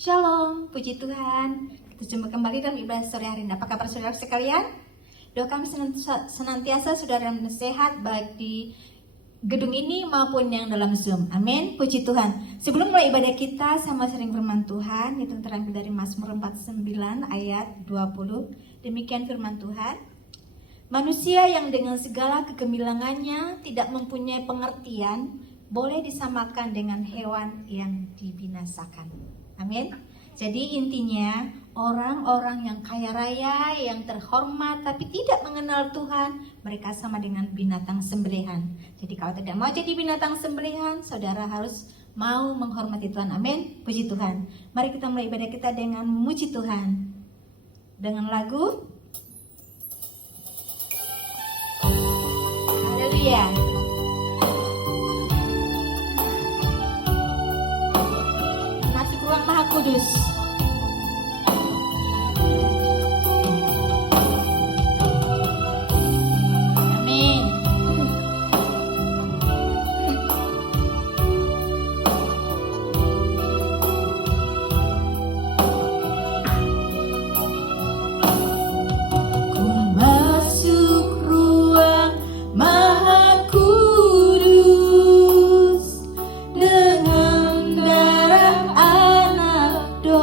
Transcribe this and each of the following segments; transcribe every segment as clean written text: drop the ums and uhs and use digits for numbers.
Shalom, puji Tuhan. Kita jumpa kembali dalam ibadah sore hari ini. Apa kabar saudara sekalian? Doa kami senantiasa saudara sehat baik di gedung ini maupun yang dalam Zoom. Amin, puji Tuhan. Sebelum mulai ibadah kita sama sering firman Tuhan, itu terambil dari Mazmur 49 ayat 20. Demikian firman Tuhan. Manusia yang dengan segala kegemilangannya tidak mempunyai pengertian, boleh disamakan dengan hewan yang dibinasakan. Amin. Jadi intinya orang-orang yang kaya raya, yang terhormat tapi tidak mengenal Tuhan, mereka sama dengan binatang sembelihan. Jadi kalau tidak mau jadi binatang sembelihan, saudara harus mau menghormati Tuhan. Amin. Puji Tuhan. Mari kita mulai ibadah kita dengan memuji Tuhan. Dengan lagu Haleluya. Masuk ruang Maha Kudus. Amin. Ku masuk ruang Maha Kudus dengan darah anak domba.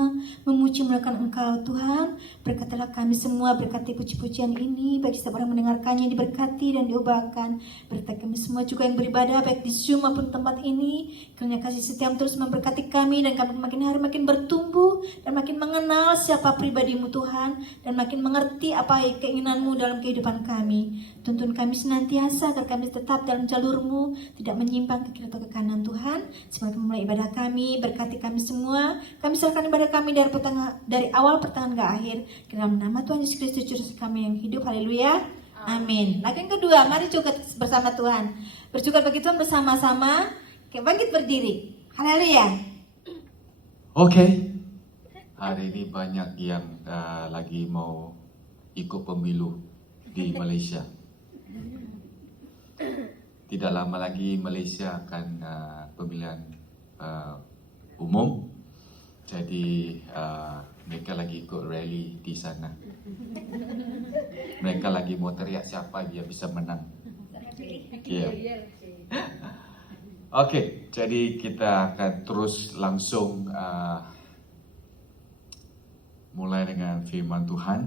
semua memuji memuliakan Engkau Tuhan. Berkatilah kami semua, berkati puji-pujian ini, bagi setiap orang mendengarkannya diberkati dan diubahkan. Berkati kami semua juga yang beribadah baik di Zoom maupun tempat ini. Kiranya kasih setiamu terus memberkati kami dan kami makin hari makin bertumbuh dan makin mengenal siapa pribadimu Tuhan, dan makin mengerti apa keinginanmu dalam kehidupan kami. Tuntun kami senantiasa agar kami tetap dalam jalurmu, tidak menyimpang ke kiri atau ke kanan Tuhan. Semoga mulai ibadah kami, berkati kami semua. Kami serahkan ibadah kami dari awal pertengahan ke akhir. Ke dalam nama Tuhan Yesus Kristus Juru Selamat kami yang hidup. Haleluya. Amin. Lagu yang kedua, mari juga bersama Tuhan. Bersyukur bagi Tuhan bersama-sama. Bangkit berdiri. Haleluya. Oke. Hari ini banyak yang lagi mau ikut pemilu di Malaysia. Tidak lama lagi Malaysia akan pemilihan umum. Jadi mereka lagi ikut rally di sana. Mereka lagi mau teriak siapa dia bisa menang. Yeah. Oke, jadi kita akan terus langsung mulai dengan firman Tuhan.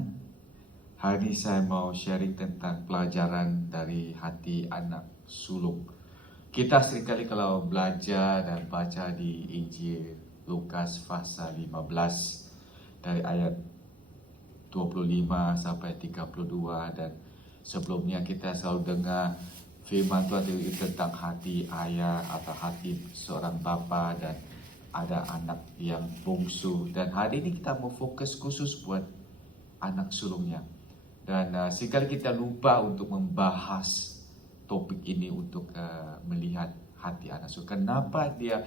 Hari ini saya mau sharing tentang pelajaran dari hati anak sulung. Kita seringkali kalau belajar dan baca di Injil Lukas pasal 15 dari ayat 25 sampai 32, dan sebelumnya kita selalu dengar firman Tuhan tentang hati ayah atau hati seorang bapa dan ada anak yang bungsu. Dan hari ini kita mau fokus khusus buat anak sulungnya. Dan seringkali kita lupa untuk membahas topik ini untuk melihat hati anak sulung. Kenapa dia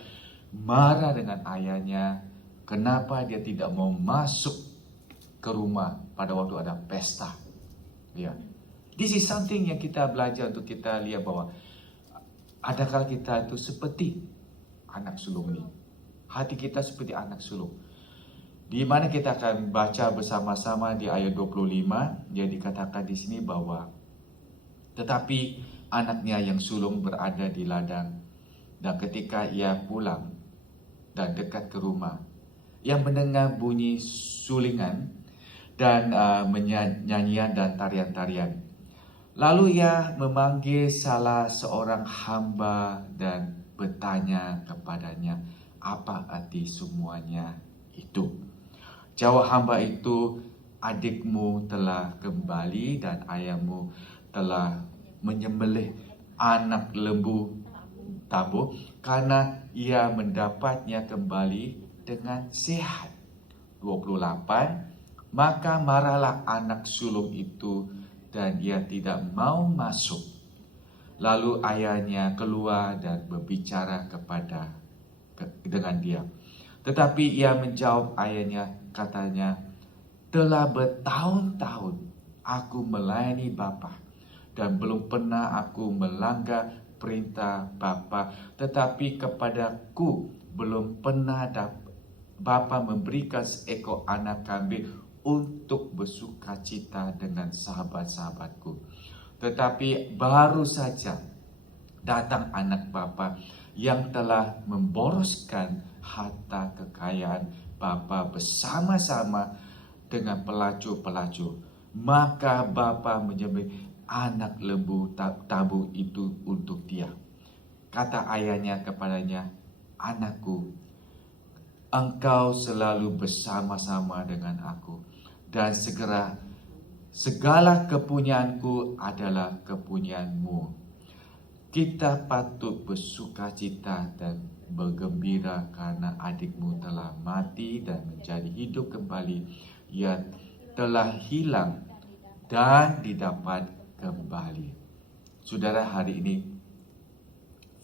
marah dengan ayahnya? Kenapa dia tidak mau masuk ke rumah pada waktu ada pesta? Ya, this is something yang kita belajar untuk kita lihat bahwa adakah kita itu seperti anak sulung ini? Hati kita seperti anak sulung. Di mana kita akan baca bersama-sama di ayat 25, dia dikatakan di sini bahwa tetapi anaknya yang sulung berada di ladang, dan ketika ia pulang dan dekat ke rumah, ia mendengar bunyi sulingan dan nyanyian dan tarian-tarian. Lalu ia memanggil salah seorang hamba dan bertanya kepadanya, apa arti semuanya itu? Jawab hamba itu, adikmu telah kembali dan ayahmu telah menyembelih anak lembu tabu karena ia mendapatnya kembali dengan sehat. 28. Maka marahlah anak sulung itu dan ia tidak mau masuk. Lalu ayahnya keluar dan berbicara dengan dia. Tetapi ia menjawab ayahnya, katanya, telah bertahun-tahun aku melayani Bapa dan belum pernah aku melanggar perintah Bapa. Tetapi kepadaku belum pernah Bapa memberikan seekor anak kambing untuk bersukacita dengan sahabat-sahabatku. Tetapi baru saja datang anak Bapa yang telah memboroskan harta kekayaan Bapa bersama-sama dengan pelacur-pelacur. Maka Bapa menyembelih anak lembu tabu itu untuk dia. Kata ayahnya kepadanya, anakku, engkau selalu bersama-sama dengan aku, dan segala kepunyaanku adalah kepunyaanmu. Kita patut bersukacita dan bergembira karena adikmu telah mati dan menjadi hidup kembali. Ia telah hilang dan didapat kembali. Saudara, hari ini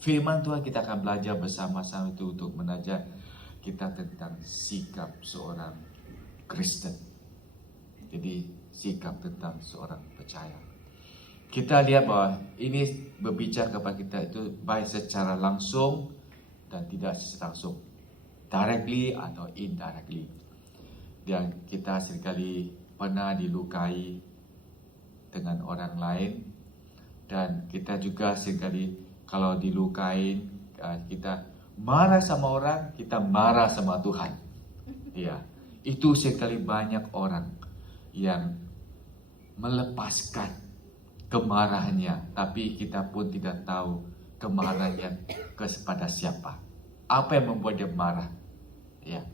firman Tuhan kita akan belajar bersama-sama itu untuk mengajar kita tentang sikap seorang Kristen. Jadi sikap tentang seorang percaya. Kita lihat bahwa ini berbicara kepada kita itu baik secara langsung dan tidak langsung, directly atau indirectly. Dan kita seringkali pernah dilukai dengan orang lain, dan kita juga seringkali kalau dilukai kita marah sama orang, kita marah sama Tuhan. Ya, Itu sekali banyak orang yang melepaskan kemarahannya, tapi kita pun tidak tahu kemarahannya kepada siapa. Apa yang membuat dia marah? Ya.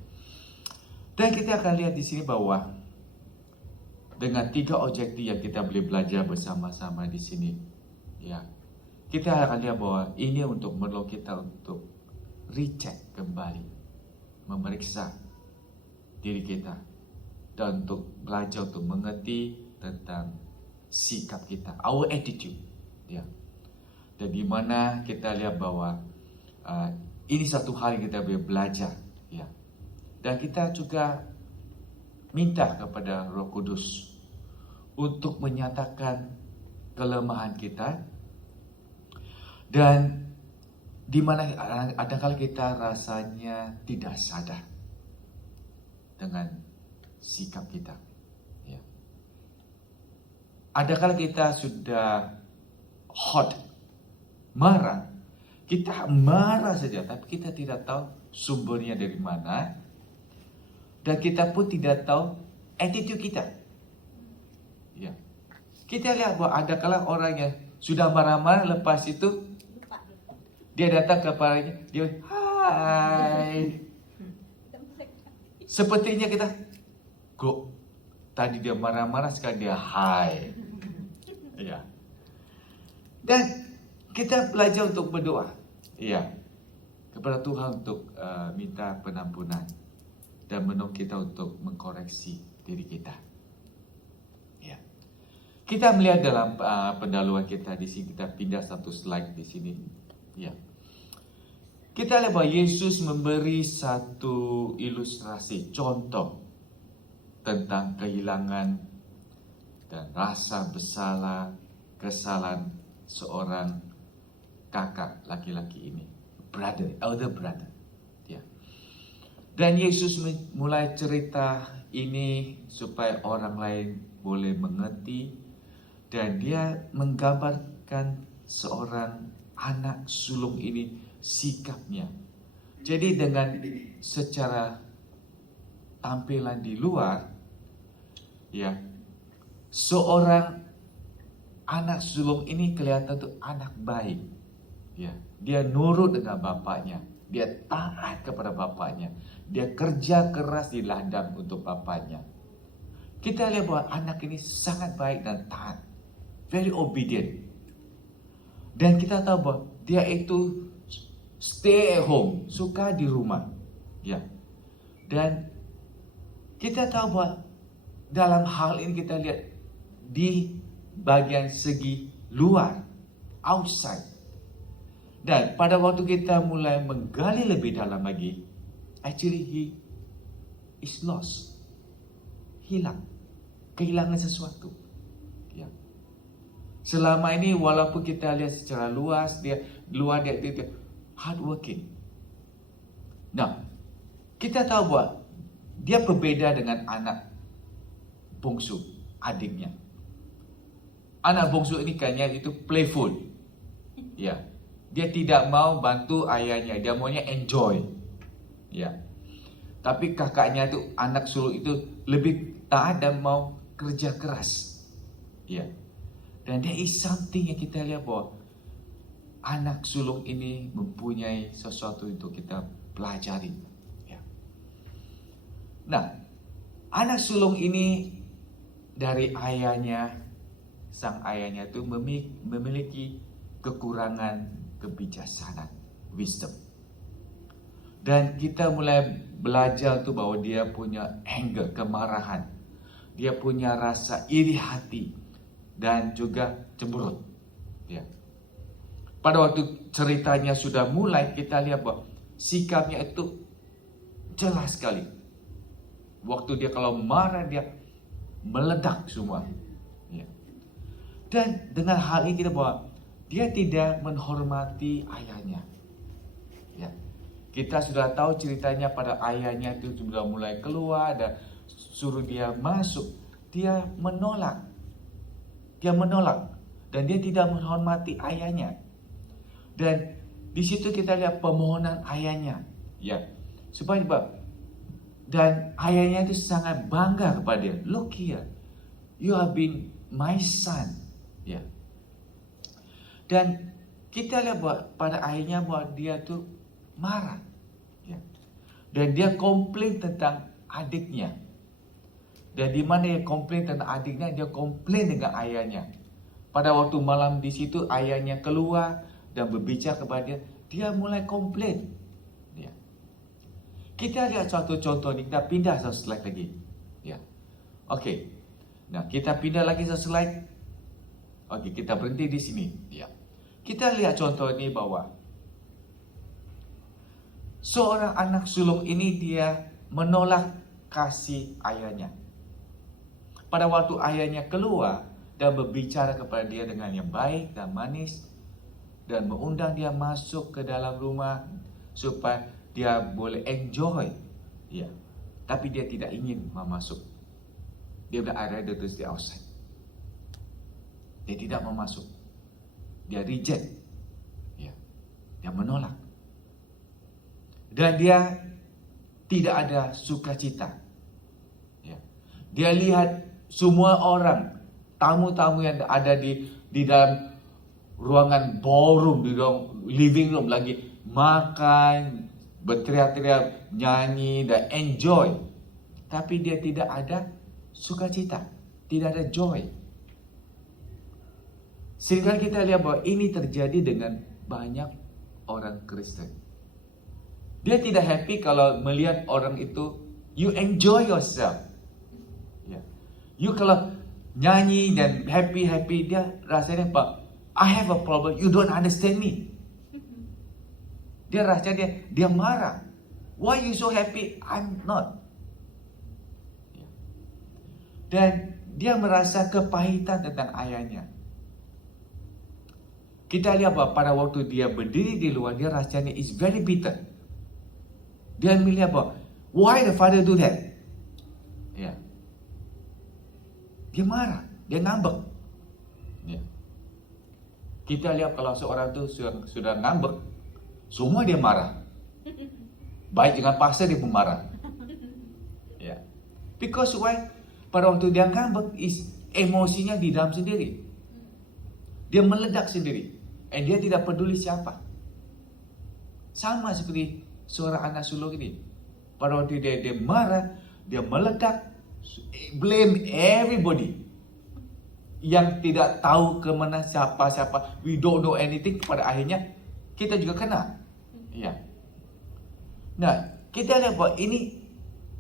Dan kita akan lihat di sini bahwa dengan 3 objektif yang kita boleh belajar bersama-sama di sini, ya, kita akan lihat bahwa ini untuk menolong kita untuk recheck kembali, memeriksa diri kita, dan untuk belajar untuk mengerti tentang sikap kita, our attitude, ya. Dan di mana kita lihat bahwa ini satu hal yang kita boleh belajar, ya. Dan kita juga minta kepada Roh Kudus untuk menyatakan kelemahan kita, dan di mana adakala kita rasanya tidak sadar dengan sikap kita, ya. Adakala kita sudah hot, marah, kita marah saja, tapi kita tidak tahu sumbernya dari mana, dan kita pun tidak tahu attitude kita, ya. Kita lihat bahwa adakala orang yang sudah marah-marah, lepas itu dia datang kepadanya, dia hai. Sepertinya kita kok tadi dia marah-marah, sekarang dia hai. Ya. Dan kita belajar untuk berdoa, ya, kepada Tuhan untuk minta penampunan dan menolong kita untuk mengkoreksi diri kita. Ya. Kita melihat dalam pendahuluan kita di sini, kita pindah satu slide di sini. Ya. Kita lihat bahwa Yesus memberi satu ilustrasi, contoh tentang kehilangan dan rasa bersalah, kesalahan seorang kakak laki-laki ini, elder brother. Ya. Dan Yesus mulai cerita ini supaya orang lain boleh mengerti, dan dia menggambarkan seorang anak sulung ini, sikapnya. Jadi dengan secara tampilan di luar, ya, seorang anak sulung ini kelihatan tuh anak baik, ya. Dia nurut dengan bapaknya, dia taat kepada bapaknya, dia kerja keras di ladang untuk bapaknya. Kita lihat bahwa anak ini sangat baik dan taat, very obedient. Dan kita tahu bahwa dia itu stay at home, suka di rumah, ya. Dan kita tahu bahwa dalam hal ini kita lihat di bagian segi luar, outside. Dan pada waktu kita mulai menggali lebih dalam lagi, actually he is lost, hilang, kehilangan sesuatu, ya. Selama ini walaupun kita lihat secara luas, dia hardworking. Nah, kita tahu bahwa dia berbeda dengan anak bungsu, adiknya. Anak bungsu ini kayaknya itu playful, ya. Dia tidak mau bantu ayahnya, dia maunya enjoy, ya. Tapi kakaknya itu, anak sulung itu lebih taat dan mau kerja keras, ya. Dan there is something yang kita lihat bahwa anak sulung ini mempunyai sesuatu untuk kita pelajari, ya. Nah, anak sulung ini dari ayahnya, sang ayahnya itu memiliki kekurangan kebijaksanaan, wisdom. Dan kita mulai belajar tuh bahwa dia punya anger, kemarahan. Dia punya rasa iri hati dan juga cemberut, ya. Pada waktu ceritanya sudah mulai, kita lihat bahwa sikapnya itu jelas sekali. Waktu dia kalau marah, dia meledak semua, ya. Dan dengan hal ini kita bahwa dia tidak menghormati ayahnya, ya. Kita sudah tahu ceritanya, pada ayahnya itu sudah mulai keluar dan suruh dia masuk. Dia menolak, dan dia tidak menghormati ayahnya. Dan di situ kita lihat permohonan ayahnya, ya, supaya Dan ayahnya itu sangat bangga kepada dia. Look here, you have been my son. Ya. Dan kita lihat pada ayahnya bahwa dia tuh marah. Ya. Dan dia komplain tentang adiknya. Dan di mana dia komplain tentang adiknya, dia komplain dengan ayahnya. Pada waktu malam di situ ayahnya keluar dan berbicara kepada dia, dia mulai komplain. Ya. Kita lihat suatu contoh ni, kita pindah satu slide lagi. Ya. Okey. Nah, kita pindah lagi satu slide. Okey, kita berhenti di sini. Ya. Kita lihat contoh ini bahwa seorang anak sulung ini dia menolak kasih ayahnya. Pada waktu ayahnya keluar dan berbicara kepada dia dengan yang baik dan manis dan mengundang dia masuk ke dalam rumah supaya dia boleh enjoy. Ya. Tapi dia tidak ingin masuk. Dia bilang, I rather to stay outside. Dia tidak mau masuk. Dia reject. Ya. Dia menolak. Dan dia tidak ada sukacita. Ya. Dia lihat semua orang, tamu-tamu yang ada di dalam ruangan ballroom, di dalam living room lagi makan, berteriak-teriak, nyanyi dan enjoy. Tapi dia tidak ada sukacita, tidak ada joy. Sehingga kita lihat bahwa ini terjadi dengan banyak orang Kristen. Dia tidak happy kalau melihat orang itu, you enjoy yourself. Ya. You kalau nyanyi dan happy, dia rasanya apa? I have a problem, you don't understand me. Dia rasanya dia marah. Why you so happy? I'm not. Ya. Dan dia merasa kepahitan tentang ayahnya. Kita lihat bahwa pada waktu dia berdiri di luar, dia rasanya is very bitter. Dia melihat bahwa, why the father do that? Ya. Dia marah, dia ngambek. Ya. Kita lihat kalau seorang itu sudah ngambek, semua dia marah. Baik dengan paksa dia pun marah. Ya. Because why? Pada waktu dia ngambek, emosinya di dalam sendiri. Dia meledak sendiri. And dia tidak peduli siapa. Sama seperti seorang anak sulung ini. Pada waktu dia marah, dia meledak, blame everybody. Yang tidak tahu kemana siapa-siapa, we don't know anything, pada akhirnya kita juga kena. Ya. Nah, kita lihat bahwa ini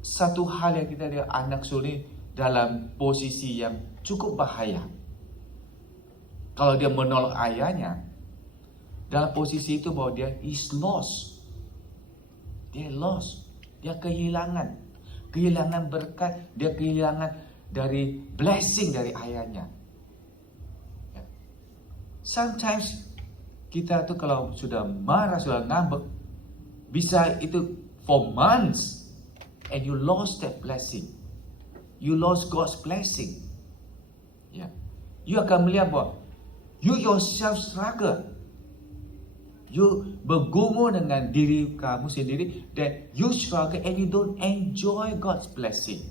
satu hal yang kita lihat anak sulung dalam posisi yang cukup bahaya. Kalau dia menolak ayahnya, dalam posisi itu bahwa dia is lost. Dia lost. Dia kehilangan berkat, dia kehilangan dari blessing dari ayahnya. Ya. Sometimes kita tuh kalau sudah marah, sudah ngambek, bisa itu for months and you lost that blessing. You lost God's blessing. Ya. You akan melihat bahwa you yourself struggle. You bergumul dengan diri kamu sendiri, dan you struggle and you don't enjoy God's blessing.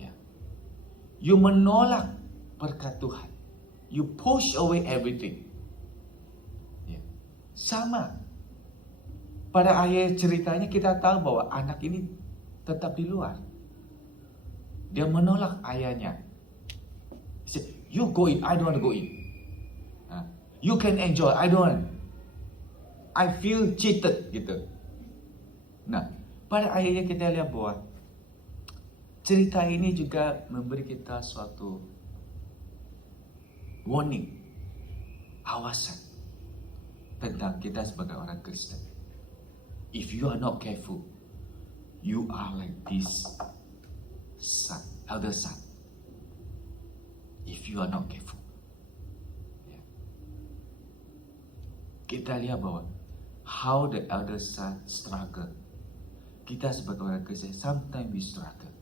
Yeah. You menolak berkat Tuhan. You push away everything. Yeah. Sama. Pada akhir ceritanya kita tahu bahwa anak ini tetap di luar. Dia menolak ayahnya. He said, you go in, I don't want to go in. You can enjoy, I don't want. I feel cheated gitu. Nah, pada akhirnya kita lihat bahwa cerita ini juga memberi kita suatu warning, awasan tentang kita sebagai orang Kristen. If you are not careful, you are like this son, elder son. If you are not careful. Kita lihat bahwa how the elder son struggle. Kita sebagai orang Kristen, sometimes we struggle.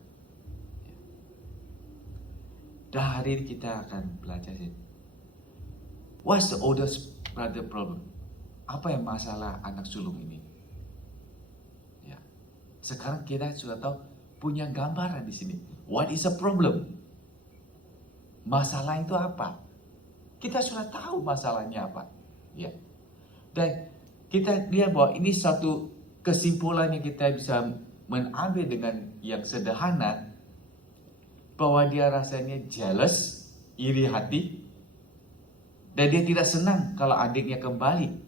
Dan hari ini kita akan belajar. What's the oldest brother problem? Apa yang masalah anak sulung ini? Ya. Sekarang kita sudah tahu, punya gambaran di sini. What is a problem? Masalah itu apa? Kita sudah tahu masalahnya apa. Ya. Dan kita lihat bahwa ini satu kesimpulan yang kita bisa mengambil dengan yang sederhana, bahwa dia rasanya jealous, iri hati, dan dia tidak senang kalau adiknya kembali.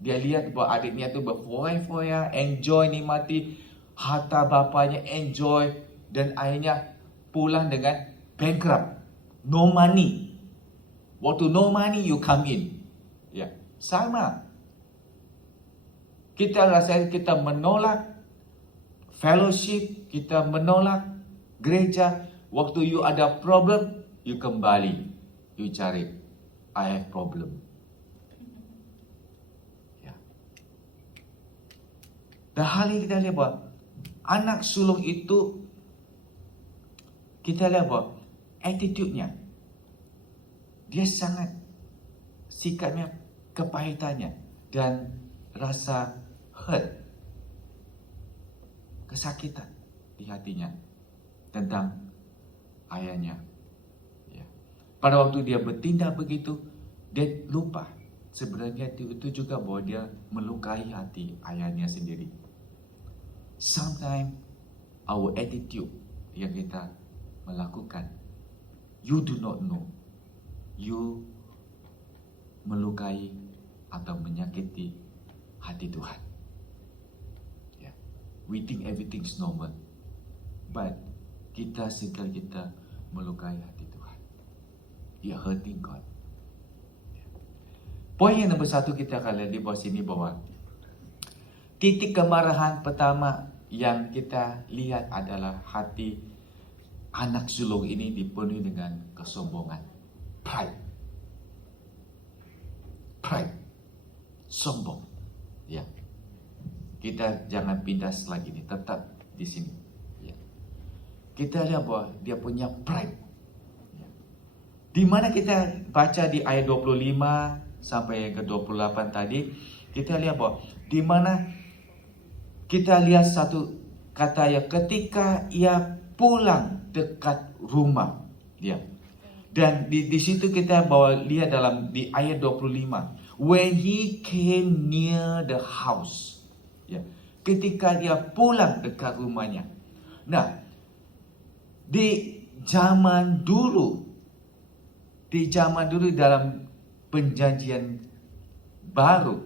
Dia lihat bahwa adiknya itu berfoya-foya, enjoy, nikmati harta bapaknya, enjoy, dan akhirnya pulang dengan bankrupt, no money. Waktu no money, you come in. Ya, sama. Kita rasanya kita menolak fellowship, kita menolak gereja. Waktu you ada problem, you kembali, you cari, I have problem. Ya. Dan hal ini kita lihat bahwa anak sulung itu, kita lihat bahwa attitude-nya, dia sangat sikapnya, kepahitannya, dan rasa hurt, kesakitan di hatinya tentang ayahnya. Ya. Pada waktu dia bertindak begitu, dia lupa sebenarnya itu juga bahwa dia melukai hati ayahnya sendiri. Sometimes our attitude yang kita melakukan, you do not know, you melukai atau menyakiti hati Tuhan. Yeah. We think everything's normal, but kita sekali kita melukai hati Tuhan. You are hurting God. Yeah. Poin yang nomor 1 kita akan lihat di bawah sini bahwa titik kemarahan pertama yang kita lihat adalah hati anak sulung ini dipenuhi dengan kesombongan, pride. Pride, sombong. Ya, kita jangan pindah slide ini, tetap di sini. Ya. Kita lihat bahwa dia punya pride. Ya. Di mana kita baca di ayat 25 sampai ke 28 tadi, kita lihat bahwa di mana kita lihat satu kata ya, ketika ia pulang dekat rumah. Ya. Dan di situ kita bawa lihat dalam di ayat 25, when he came near the house, ya, ketika dia pulang dekat rumahnya. Nah, di zaman dulu dalam perjanjian baru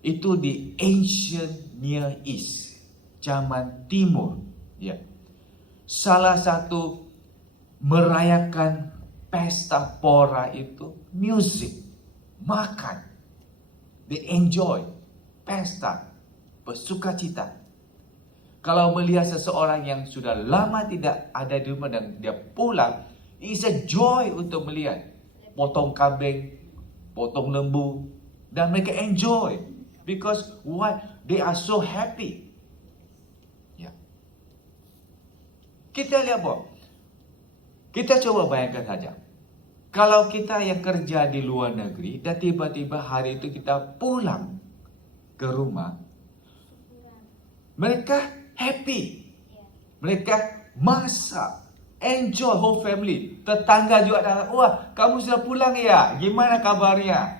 itu di ancient Near East, zaman timur, ya, salah satu merayakan pesta pora itu music, makan, they enjoy, pesta, bersukacita. Kalau melihat seseorang yang sudah lama tidak ada di rumah dan dia pulang, it's a joy untuk melihat potong kambing, potong lembu, dan mereka enjoy because what, they are so happy. Ya. Kita lihat bahwa kita coba bayangkan saja, kalau kita yang kerja di luar negeri dan tiba-tiba hari itu kita pulang ke rumah, mereka happy, mereka masak, enjoy, whole family. Tetangga juga datang, wah kamu sudah pulang ya, gimana kabarnya?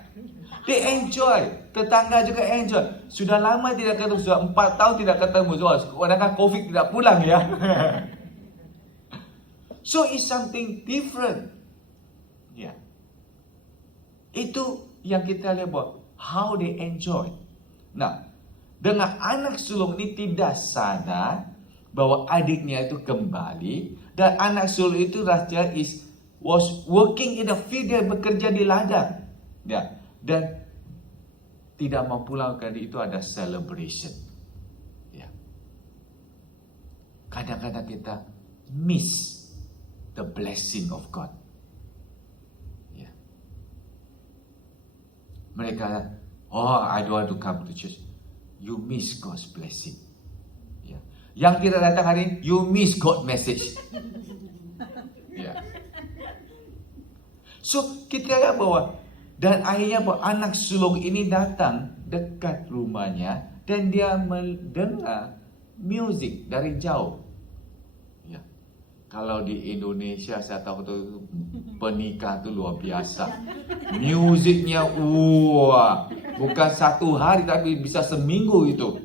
They enjoy, tetangga juga enjoy. Sudah lama tidak ketemu, sudah 4 tahun tidak ketemu, padahal COVID tidak pulang ya. So it's something different. Ya. Itu yang kita lihat bahwa how they enjoy. Nah, dengan anak sulung ini tidak sadar bahwa adiknya itu kembali, dan anak sulung itu rasanya was working in the field, dia bekerja di ladang. Ya, dan tidak mau pulang karena itu ada celebration. Ya. Kadang-kadang kita miss the blessing of God. Ya. Mereka, oh I don't want to come to church. You miss God's blessing. Ya. Yang tidak datang hari ini, you miss God's message. Ya. So kita lihat bahwa, dan akhirnya bahwa anak sulung ini datang dekat rumahnya dan dia mendengar music dari jauh. Ya. Kalau di Indonesia saya tahu tuh pernikah tuh luar biasa. Musiknya wah, bukan satu hari tapi bisa seminggu itu.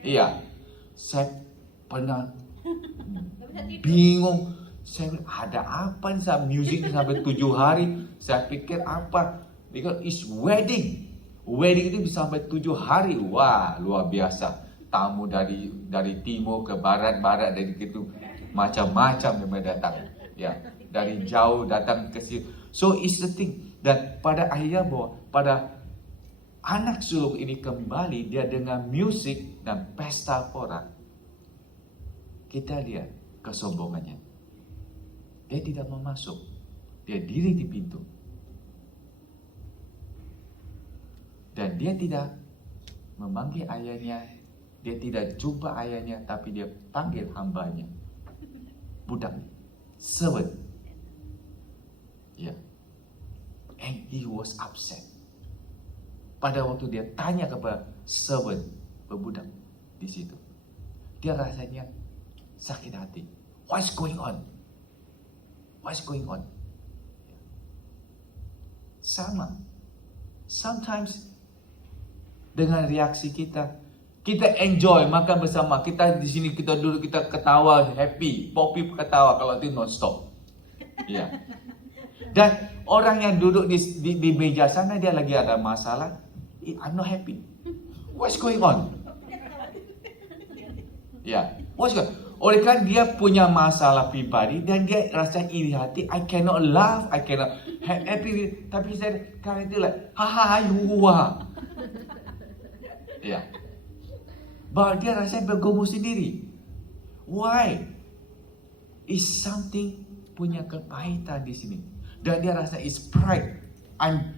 Iya. Saya pernah bingung. Saya bilang, ada apa nih musiknya sampai 7 hari? Saya pikir apa? Because it's wedding. Wedding itu bisa sampai 7 hari. Wah, luar biasa. Tamu dari timur ke barat dari gitu macam-macam yang datang. Ya, dari jauh datang ke sini. So it's the thing. Dan pada akhirnya bahwa pada anak sulung ini kembali dia dengan musik dan pesta pora. Kita lihat kesombongannya. Dia tidak mau masuk. Dia diri di pintu. Dan dia tidak memanggil ayahnya. Dia tidak jumpa ayahnya. Tapi dia panggil hambanya. Budaknya. Servant. Ya. And he was upset. Pada waktu dia tanya kepada servant. Budak di situ. Dia rasanya sakit hati. What's going on? What's going on? Sama. Sometimes dengan reaksi kita enjoy makan bersama. Kita di sini kita duduk kita ketawa happy, Poppy ketawa kalau itu non stop. Ya. Dan orang yang duduk di meja sana dia lagi ada masalah. I'm not happy. What's going on? Ya. What's going on? Oleh kan dia punya masalah pribadi dan dia rasa iri hati. I cannot laugh, I cannot happy. Tapi saya kali itu hahaha, ya. Bahwa dia rasa bergumul sendiri. Why? Is something punya kepahitan di sini. Dan dia rasa is pride. I'm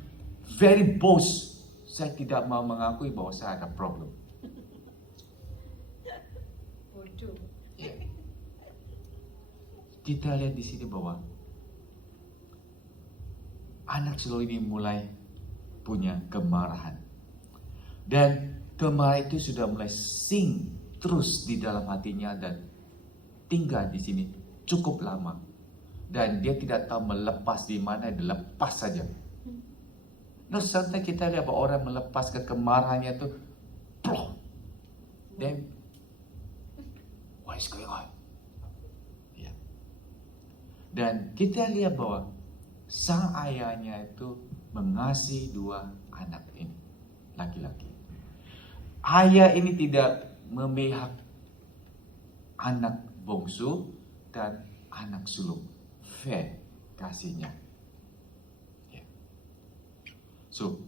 very boast. Saya tidak mau mengakui bahwa saya ada problem. Ya. Kita lihat di sini bahwa anak sulung ini mulai punya kemarahan. Dan kemarahan itu sudah mulai sing terus di dalam hatinya dan tinggal di sini cukup lama. Dan dia tidak tahu melepas di mana, dia lepas saja. Nah, sampai kita lihat bahwa orang melepaskan kemarahannya itu, then what is going on? Ya. Dan kita lihat bahwa sang ayahnya itu mengasihi dua anak ini, laki-laki. Ayah ini tidak memihak anak bungsu dan anak sulung. Fair kasihnya. Ya. So,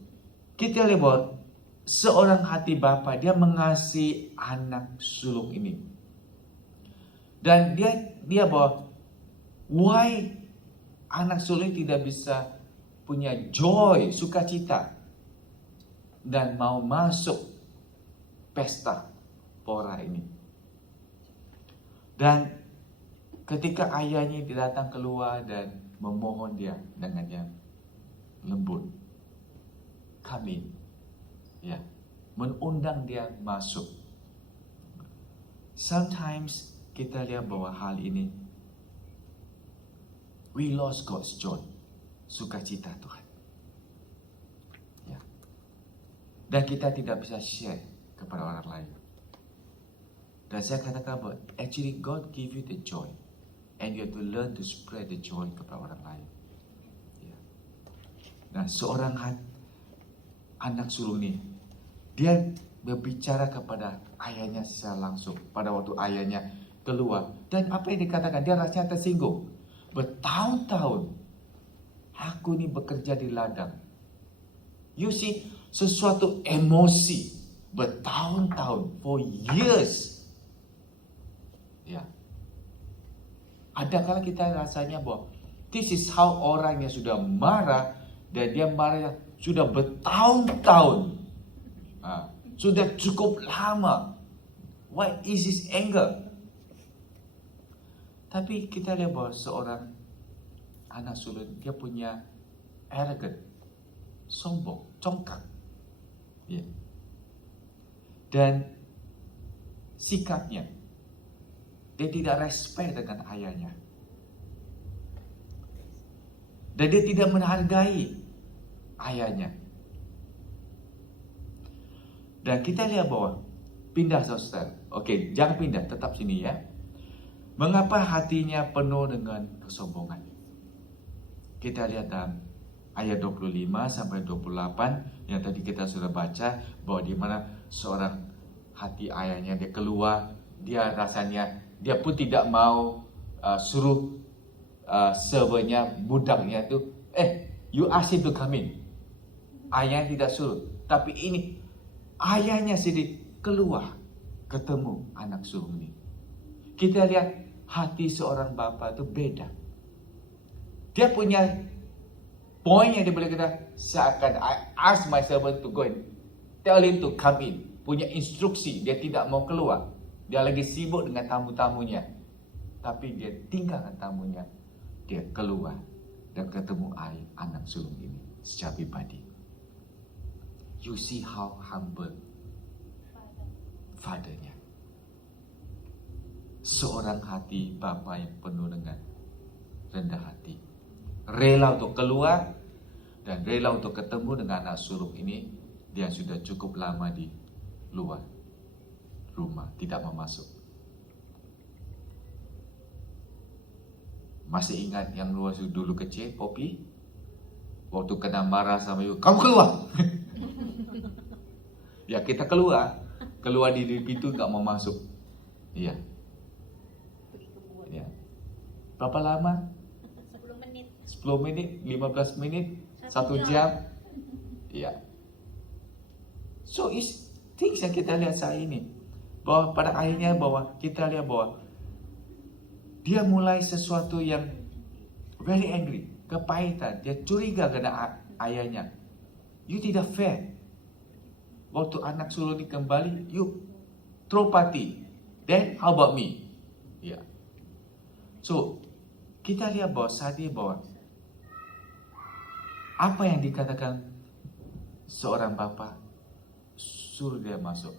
kita lihat bahwa seorang hati bapa dia mengasihi anak sulung ini. Dan dia bahwa why anak sulung tidak bisa punya joy, sukacita dan mau masuk pesta pora ini. Dan ketika ayahnya datang keluar dan memohon dia dengan yang lembut, kami ya mengundang dia masuk. Sometimes kita lihat bahwa hal ini we lost God's joy, sukacita Tuhan. Ya. Dan kita tidak bisa share kepada orang lain. Dan saya katakan bahwa actually God give you the joy and you have to learn to spread the joy kepada orang lain. Ya. Nah, seorang anak sulung ini dia berbicara kepada ayahnya secara langsung pada waktu ayahnya keluar. Dan apa yang dikatakan, dia rasanya tersinggung. Bertahun-tahun aku ini bekerja di ladang. You see, sesuatu emosi bertahun-tahun, for years. Ya. Adakala kita rasanya bahwa this is how orang yang sudah marah dan dia marah sudah bertahun-tahun. Sudah cukup lama. Why is this anger? Tapi kita lihat bahwa seorang anak sulung dia punya arrogant, sombong, congkak. Ya. dan sikapnya. Dia tidak respect dengan ayahnya. Dan dia tidak menghargai ayahnya. Dan kita lihat bahwa pindah saudara. Okey, jangan pindah, tetap sini ya. Mengapa hatinya penuh dengan kesombongan? Kita lihat dalam ayat 25 sampai 28 yang tadi kita sudah baca, bahwa di mana seorang hati ayahnya dia keluar, dia rasanya dia pun tidak mau suruh servernya, budaknya tu, you ask him to come in. Ayahnya tidak suruh, tapi ini ayahnya sendiri keluar ketemu anak sulung ini. Kita lihat hati seorang bapa itu beda. Dia punya poin yang dia boleh kata, seakan I ask my servant to go and tell him to come in. Punya instruksi, dia tidak mau keluar. Dia lagi sibuk dengan tamu-tamunya. Tapi dia tinggalkan tamunya. Dia keluar dan ketemu anak sulung ini secara pribadi. You see how humble fathernya. Seorang hati bapa yang penuh dengan rendah hati. Rela untuk keluar dan rela untuk ketemu dengan anak sulung ini. Dia sudah cukup lama di luar rumah, tidak mau masuk. Masih ingat yang luar dulu kecil, Poppy? Waktu kena marah sama you, kamu keluar! Ya kita keluar di pintu tak mau masuk. Iya. Ya. Berapa lama? 10 minit, 15 minit, 1 jam. Ya. So is things yang kita lihat saat ini. Bahwa pada akhirnya bahwa kita lihat bahwa dia mulai sesuatu yang very angry, kepahitan. Dia curiga kepada ayahnya. You tidak fair. Waktu anak sulung ini kembali, you throw party. Then how about me? Ya. Yeah. So kita lihat bahwa saat ini bahwa apa yang dikatakan seorang bapa, suruh dia masuk.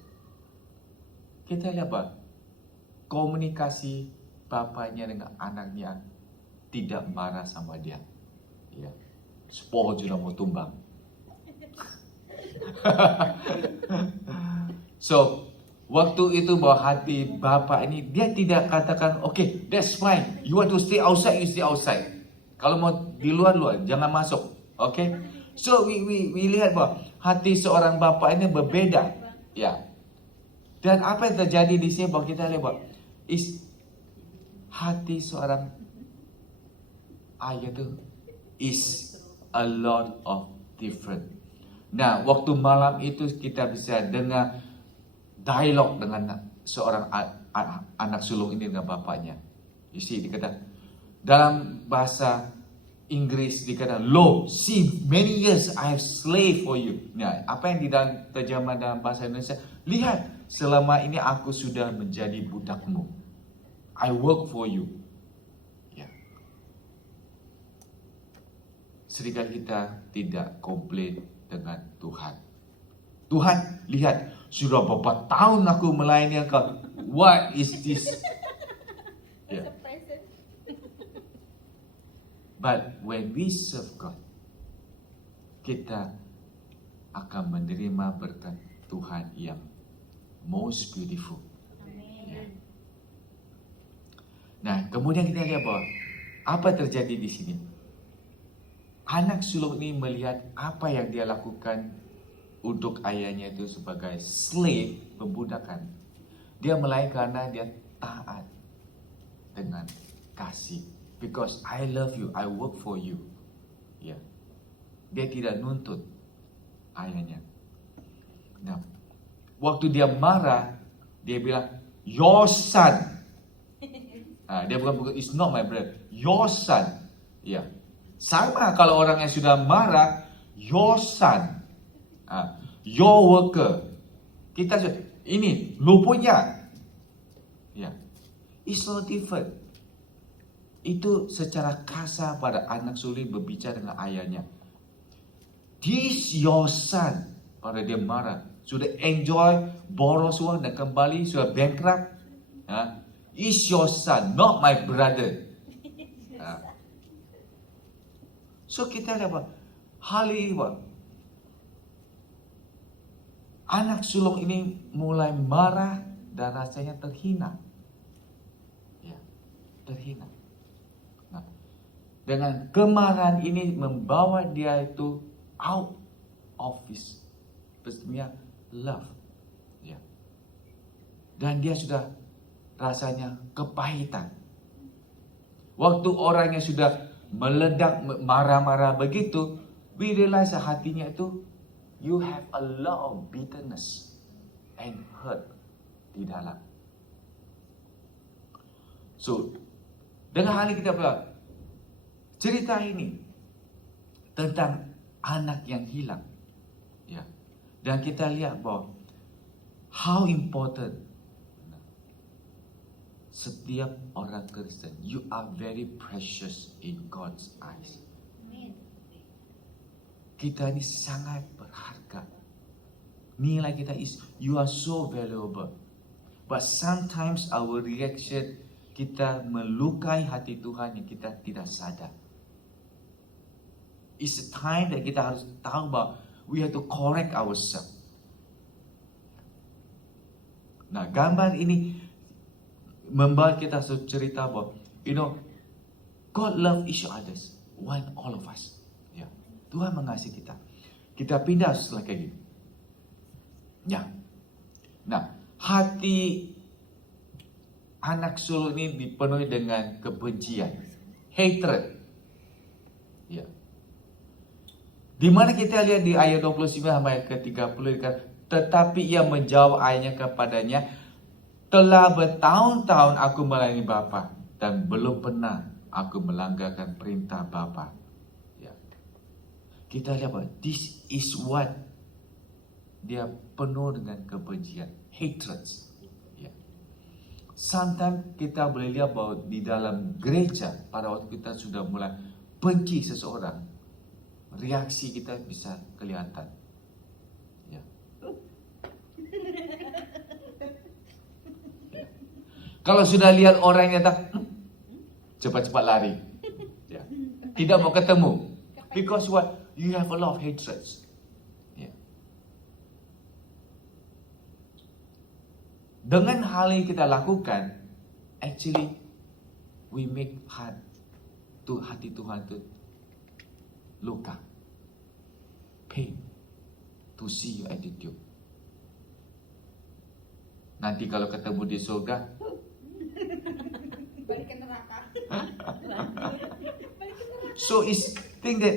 Kita lihat bahwa komunikasi bapaknya dengan anaknya tidak marah sama dia. Ya. Pohon sudah mau tumbang. So, waktu itu bahwa hati bapa ini, dia tidak katakan, okay, that's fine. You want to stay outside, you stay outside. Kalau mau di luar, jangan masuk. Okay, so we lihat bahwa hati seorang bapa ini berbeda, ya. Dan apa yang terjadi di sini bahwa kita lihat bahwa hati seorang ayah itu is a lot of different. Nah, waktu malam itu kita bisa dengar dialog dengan seorang anak sulung ini dengan bapaknya. You see, dikata dalam bahasa Inggris dikata, lo, see, many years I have slave for you. Nah, apa yang di dalam terjemah dalam bahasa Indonesia? Lihat, selama ini aku sudah menjadi budakmu. I work for you. Ya. Sedikit kita tidak komplain dengan Tuhan. Tuhan, lihat, sudah berapa tahun aku melayani Engkau. What is this? Ya. But when we serve God, kita akan menerima berkat Tuhan yang most beautiful. Ya. Nah, kemudian kita lihat bahwa apa terjadi di sini. Anak sulung ini melihat apa yang dia lakukan untuk ayahnya itu sebagai slave, pembudakan. Dia melayani karena dia taat dengan kasih. Because I love you, I work for you. Ya. Dia tidak nuntut ayahnya. Nah, waktu dia marah, dia bilang, your son. Dia bukan, it's not my brother, your son. Ya. Sama kalau orang yang sudah marah, your son. Your worker. Kita ini, lu punya. Ya. It's so different. Itu secara kasar pada anak sulung berbicara dengan ayahnya. This your son. Pada dia marah. sudah enjoy, boros uang dan kembali, sudah bankrupt. Is your son, not my brother. So kita lihat apa? Hal ini apa? Anak sulung ini mulai marah dan rasanya terhina. Ya, terhina. Nah, dengan kemarahan ini membawa dia itu out of his love. Ya. Dan dia sudah rasanya kepahitan. Waktu orangnya sudah meledak, marah-marah begitu, we realize hatinya itu, you have a lot of bitterness and hurt di dalam. So, dengan hal ini kita bilang, cerita ini tentang anak yang hilang. Ya. Dan kita lihat bahwa how important setiap orang Kristen, you are very precious in God's eyes. Kita ini sangat berharga. Nilai kita is, you are so valuable. But sometimes our reaction, kita melukai hati Tuhan yang kita tidak sadar. It's a time that kita harus tahu bahwa we have to correct ourselves. Nah, gambar ini membawa kita cerita bahwa, God love each others, want all of us. Ya, Tuhan mengasihi kita. Kita pindah setelah kayak gini. Ya. Nah, hati anak sulung ini dipenuhi dengan kebencian, hatred. Ya. Di mana kita lihat di ayat 29 sampai ke 30 dikatakan, tetapi ia menjawab ayahnya kepadanya, telah bertahun-tahun aku melayani Bapa dan belum pernah aku melanggarkan perintah Bapa. Ya. Kita lihat bahwa this is what dia penuh dengan kebencian, hatred. Ya. Sometimes kita boleh lihat bahwa di dalam gereja pada waktu kita sudah mulai benci seseorang, reaksi kita bisa kelihatan. Ya. Kalau sudah lihat orang yang cepat-cepat lari. Ya. Tidak mau ketemu. Because what? You have a lot of hatred. Ya. Dengan hal yang kita lakukan, actually, we make hati Tuhan itu luka. Pain. To see your attitude. Nanti kalau ketemu di surga, Balik ke neraka. so is think that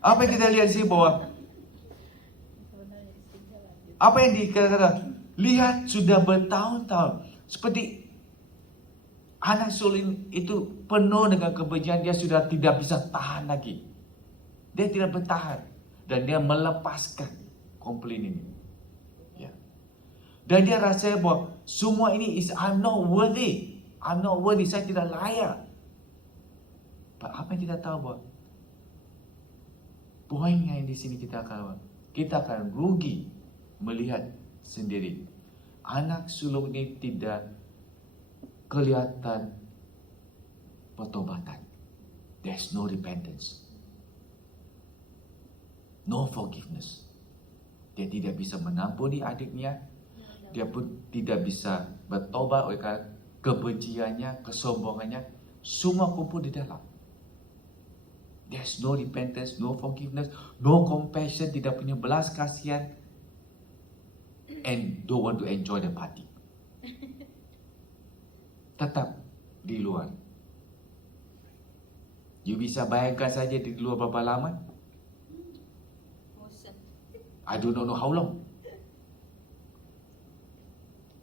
apa yang kita lihat sih bahwa apa yang dikatakan, lihat sudah bertahun-tahun seperti anak sulung itu penuh dengan kebencian, dia sudah tidak bisa tahan lagi. Dia tidak bertahan dan dia melepaskan komplain ini. Ya. Dan dia rasa bahwa semua ini is I'm not worthy, saya tidak layak. Apa yang kita tahu bahwa poinnya yang di sini kita akan rugi melihat sendiri. Anak sulung ini tidak kelihatan pertobatan. There's no repentance. No forgiveness. Dia tidak bisa mengampuni adiknya. Dia pun tidak bisa bertobat oleh karena kebenciannya, kesombongannya. Semua kumpul di dalam. There's no repentance, no forgiveness, no compassion, tidak punya belas kasihan, and don't want to enjoy the party. Tetap di luar. You bisa bayangkan saja di luar berapa lama? I do not know how long.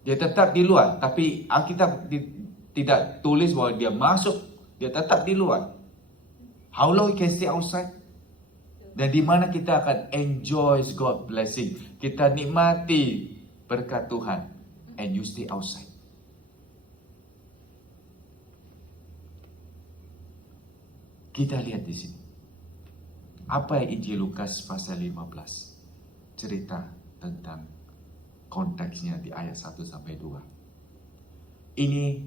Dia tetap di luar, tapi Alkitab tidak tulis bahwa dia masuk, dia tetap di luar. How long you can stay outside? Dan di mana kita akan enjoy God's blessing. Kita nikmati berkat Tuhan. And you stay outside. Kita lihat di sini. Apa yang Injil Lukas pasal 15? Cerita tentang konteksnya di ayat 1 sampai 2. Ini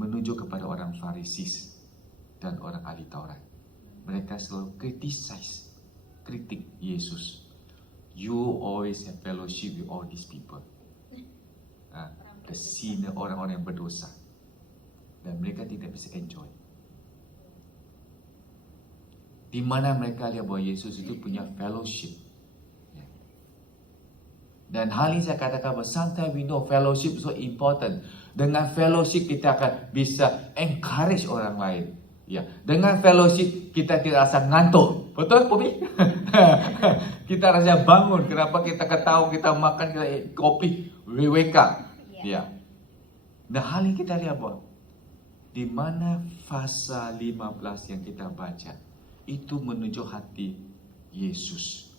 menuju kepada orang Farisis dan orang ahli Taurat. Mereka selalu kritik Yesus. You always have fellowship with all these people. The sinner, orang-orang yang berdosa. Dan mereka tidak bisa enjoy. Di mana mereka lihat bahwa Yesus itu punya fellowship. Dan hal ini saya katakan bahwa sometimes we know fellowship is so important. Dengan fellowship kita akan bisa encourage orang lain. Ya, dengan fellowship kita tidak rasa ngantuk. Betul, Popi? Kita rasa bangun. Kenapa kita ketahui, kita makan, kita kopi, we wake up. Ya. Nah, hal ini kita lihat bahwa di mana fase 15 yang kita baca itu menuju hati Yesus.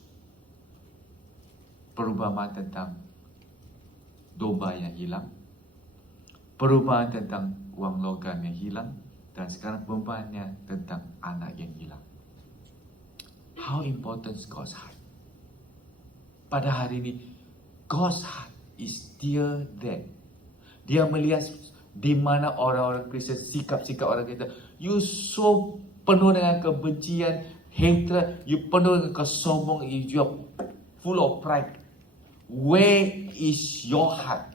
Perubahan tentang domba yang hilang, perubahan tentang uang logam yang hilang, dan sekarang bebannya tentang anak yang hilang. How important is God's heart? Pada hari ini, God's heart is still there. Dia melihat di mana orang-orang Kristen, sikap-sikap orang Kristen, you so penuh dengan kebencian, hatred, you penuh dengan kesombongan, you are full of pride. Where is your heart?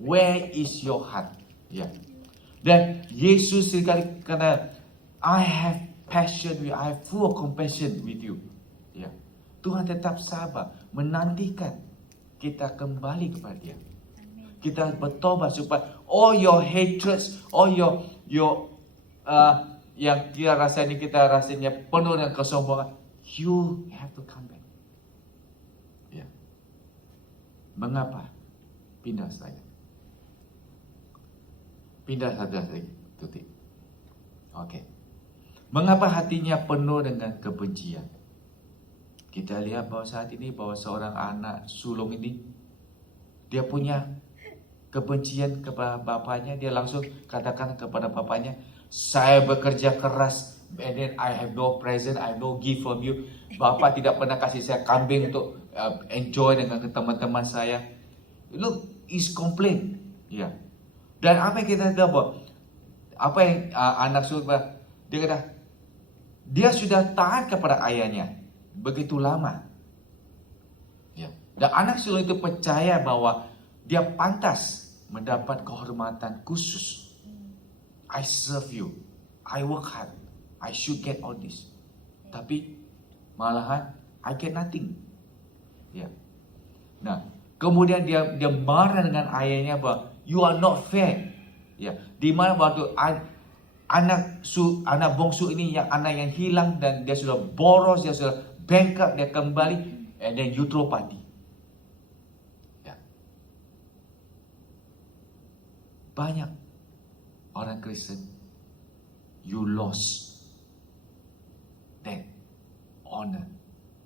Where is your heart? Ya. Dan Yesus sekali kata, I have passion with you, I have full of compassion with you. Ya. Tuhan tetap sabar, menantikan kita kembali kepada Dia. Kita bertobat supaya all your hatreds, all your yang kita rasanya penuh dengan kesombongan, you have to come back. Ya. Mengapa? Pindah saya. Pindah satu lagi, tutik. Oke. Mengapa hatinya penuh dengan kebencian? Kita lihat bahwa saat ini bahwa seorang anak sulung ini dia punya kebencian kepada bapaknya, dia langsung katakan kepada bapaknya, saya bekerja keras, and then I have no present, I have no gift from you. Bapak tidak pernah kasih saya kambing untuk enjoy dengan teman-teman saya. Look, is complain. Ya. Dan apa yang kita tahu, apa yang anak sulung dia kata, dia sudah taat kepada ayahnya begitu lama. Ya. Dan anak sulung itu percaya bahwa dia pantas mendapat kehormatan khusus. I serve you, I work hard, I should get all this. Tapi malahan I get nothing. Ya. Nah, kemudian dia marah dengan ayahnya bahwa you are not fair. Ya, di mana waktu anak bongsu ini yang anak yang hilang dan dia sudah boros, dia sudah bankrupt, dia kembali, and then you throw party. Ya. Banyak orang Kristen, you lost that honor.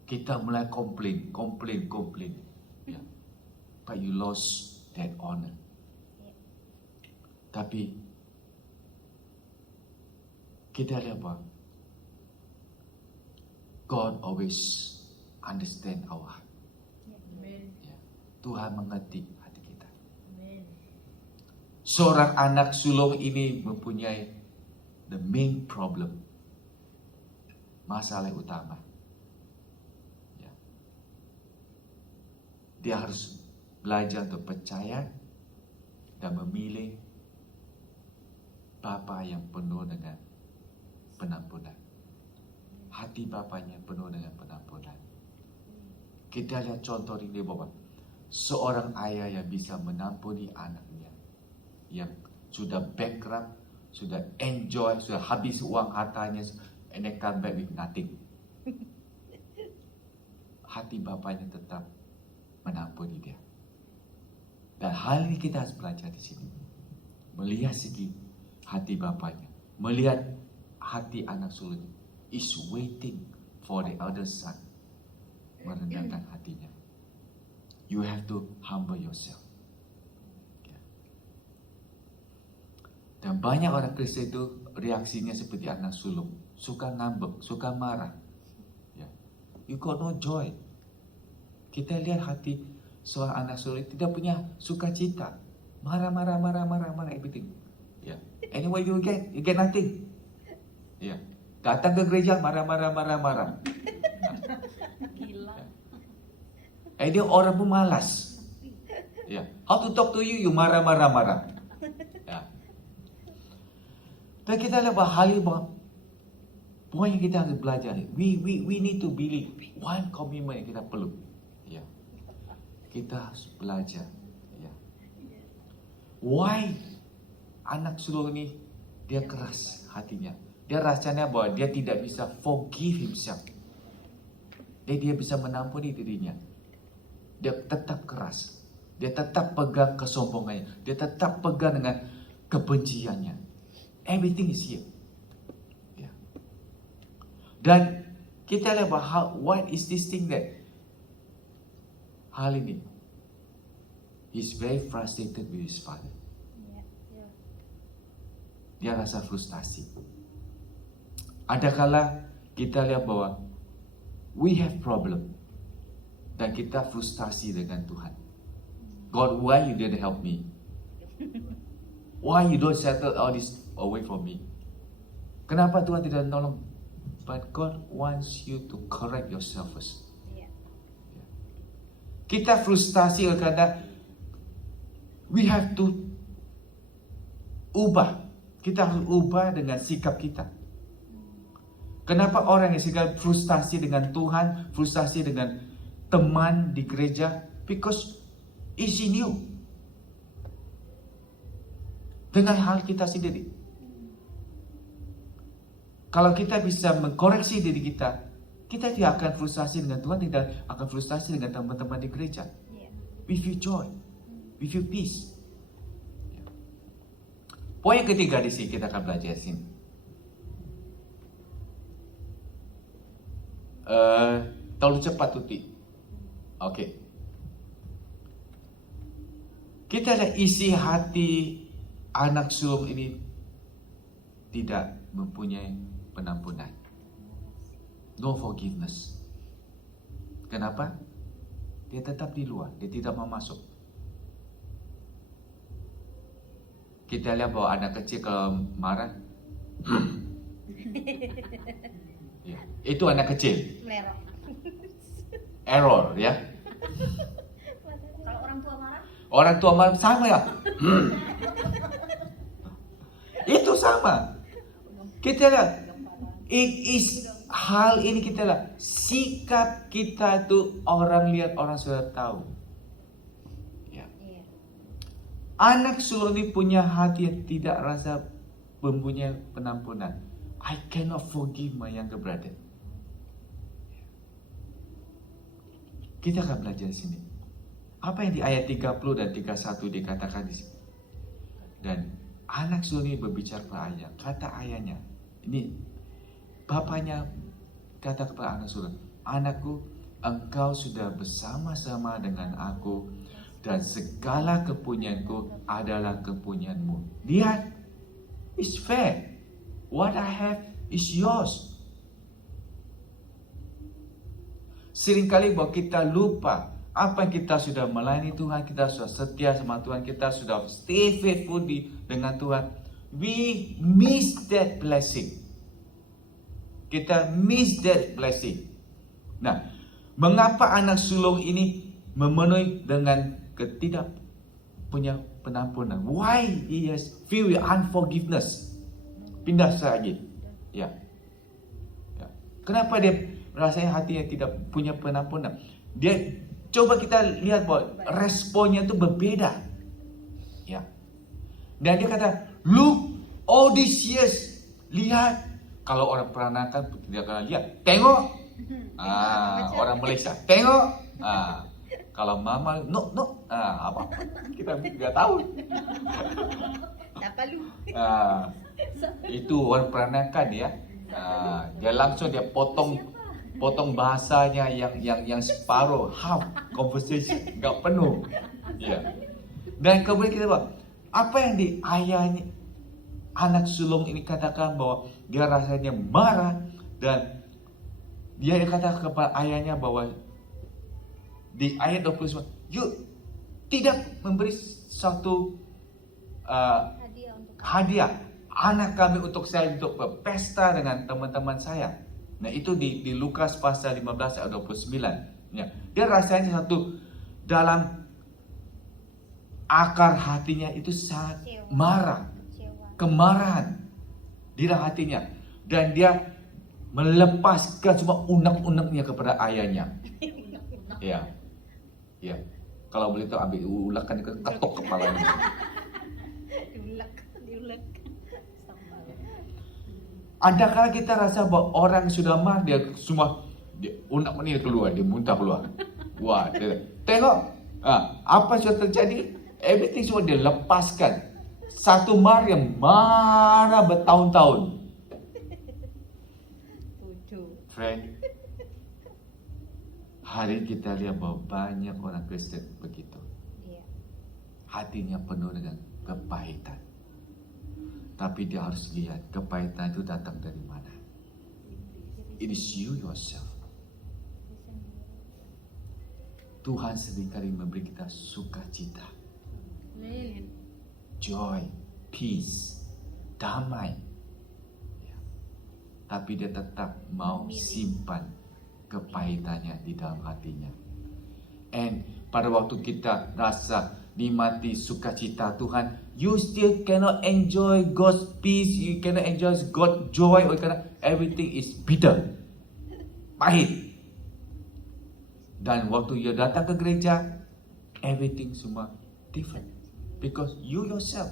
Kita mulai komplain. Ya. But you lost that honor. Tapi kita lihat apa? God always understand our heart. Ya. Tuhan mengerti hati kita. Seorang anak sulung ini mempunyai the main problem, masalah utama. Ya. Dia harus belajar untuk percaya dan memilih Bapa yang penuh dengan penampunan. Hati bapaknya penuh dengan penampunan. Kita lihat contoh ini bahwa seorang ayah yang bisa menampuni anaknya yang sudah bankrupt, sudah enjoy, sudah habis uang hartanya, and then come back with nothing. Hati bapaknya tetap menampuni dia. Dan hal ini kita harus belajar di sini. Melihat segi hati bapaknya, melihat hati anak sulung is waiting for the other son, merendahkan hatinya. You have to humble yourself. Ya. Dan banyak orang Kristen itu reaksinya seperti anak sulung, suka ngambek, suka marah. Ya. You got no joy. Kita lihat hati seorang anak sulung tidak punya sukacita. Marah, everything. Ya. Anyway you get nothing. Ya. Datang ke gereja marah. Gila. Dia orang pun malas. Ya. How to talk to you, you marah. Ya. Dan kita lihat bahwa hal ini, poin yang kita harus belajar. We need to believe. One commitment yang kita perlu. Ya. Kita harus belajar. Ya. Why anak sulung ini dia keras hatinya. Dia rasanya bahwa dia tidak bisa forgive himself. Dia bisa menampuni dirinya. Dia tetap keras. Dia tetap pegang kesombongannya. Dia tetap pegang dengan kebenciannya. Everything is here. Ya. Dan kita lihat bahwa what is this thing that hal ini, he's very frustrated with his father. Dia rasa frustasi. Adakala kita lihat bahwa we have problem dan kita frustasi dengan Tuhan. God, why you didn't help me? Why you don't settle all this away from me? Kenapa Tuhan tidak menolong? But God wants you to correct yourself first. Kita frustasi karena we have to ubah. Kita harus ubah dengan sikap kita. Kenapa orang yang sikap frustasi dengan Tuhan, frustasi dengan teman di gereja? Because it's in you. Dengan hal kita sendiri. Kalau kita bisa mengkoreksi diri kita, kita tidak akan frustasi dengan Tuhan, tidak akan frustasi dengan teman-teman di gereja. We feel joy, we feel peace. Poin ketiga di sini kita akan belajar di sini. Terlalu cepat Tuti. Oke. Kita lihat isi hati anak sulung ini tidak mempunyai penampunan. No forgiveness. Kenapa? Dia tetap di luar, dia tidak mau masuk. Kita lihat bahwa anak kecil kalau marah, ya, itu anak kecil. Error, ya. Kalau orang tua marah? Orang tua marah sama ya. Itu sama. Kita lihat, hal ini kita lihat, sikap kita itu orang lihat, orang sudah tahu. Ya. Anak sulung ini punya hati yang tidak rasa mempunyai penampunan. I cannot forgive my younger brother. Kita akan belajar di sini. Apa yang di ayat 30 dan 31 dikatakan di sini. Dan anak sulung ini berbicara kepada ayah. Kata ayahnya, ini bapaknya kata kepada anak sulung, anakku, engkau sudah bersama-sama dengan aku dan segala kepunyaanku adalah kepunyaanmu. Lihat, it's fair. What I have is yours. Seringkali bahwa kita lupa apa yang kita sudah melayani Tuhan, kita sudah setia sama Tuhan, kita sudah stay faithful dengan Tuhan. We miss that blessing. Kita miss that blessing. Nah, mengapa anak sulung ini memenuhi dengan ketidak punya penampunan? Why he has feel with unforgiveness? Pindah lagi. Ya. Kenapa dia rasanya hatinya tidak punya penampunan? Dia coba kita lihat bahwa responnya itu berbeda. Ya. Dan dia kata, look, all these years, lihat. Kalau orang Peranakan tidak akan lihat, tengok. Orang Malaysia, tengok. Kalau mama, no, apa? Kita tidak tahu. Itu orang Peranakan ya. Dia langsung dia potong bahasanya yang separuh, half conversation, enggak penuh. Ya. Dan kemudian kita buat apa yang di ayahnya anak sulung ini katakan bahwa dia rasanya marah dan dia kata kepada ayahnya bahwa di ayat 29, You tidak memberi satu Hadiah untuk hadiah anak kami untuk saya untuk berpesta dengan teman-teman saya. Nah itu di Lukas pasal 15 ayat 29. Ya. Dia rasanya satu dalam akar hatinya itu sangat marah, kecewa. kemarahan di dalam hatinya, dan dia melepaskan semua unek-uneknya kepada ayahnya. Ya, ya. Kalau boleh tahu ambil ulakan ketok kepalanya. Diulek. Sambal. Ada kala kita rasa bahwa orang sudah marah, dia semua unek-unek keluar, dia muntah keluar. Wah, tengok apa yang sudah terjadi. Everything semua dia lepaskan. Satu marah yang marah bertahun-tahun. Friend, hari kita lihat bahwa banyak orang Kristen begitu. Iya. Hatinya penuh dengan kepahitan. Tapi dia harus lihat kepahitan itu datang dari mana. It is you yourself. Tuhan seringkali memberi kita sukacita, joy, peace, damai. Ya. Tapi dia tetap mau simpan kepahitannya di dalam hatinya. And pada waktu kita rasa nikmati sukacita Tuhan, you still cannot enjoy God's peace, you cannot enjoy God's joy, or everything is bitter, pahit. Dan waktu you datang ke gereja, everything semua different. Because you yourself.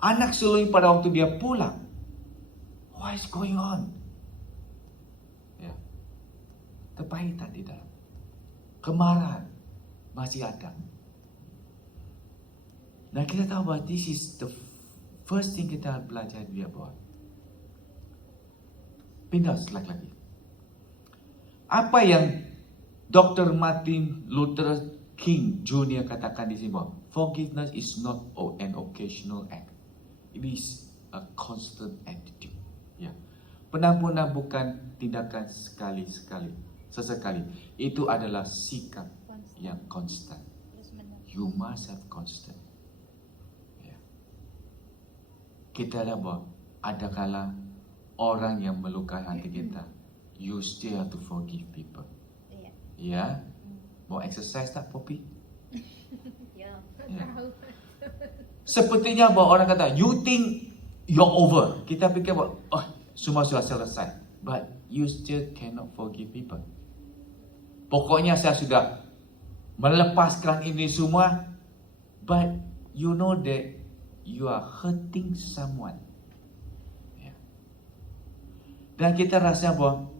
Anak sulung pada waktu dia pulang, what is going on? Ya. Kepahitan di dalam. Kemarahan masih ada. Dan kita tahu bahwa this is the first thing kita belajar dia bahwa. Pindah slide lagi. Apa yang Dr. Martin Luther King Jr. katakan di sini bahwa forgiveness is not an occasional act. It is a constant attitude. Ya. Penampunan bukan tindakan sesekali. Itu adalah sikap yang konstan. You must have constant. Ya. Kita lihat bahwa ada kala orang yang melukai hati kita, you still have to forgive people. Iya. Ya, mau exercise tak, Poppy? Ya. Ya. Sepertinya bahwa orang kata, you think you're over. Kita fikir bahwa, semua sudah selesai. But you still cannot forgive people. Pokoknya saya sudah melepaskan ini semua, but you know that you are hurting someone. Ya. Dan kita rasa bahwa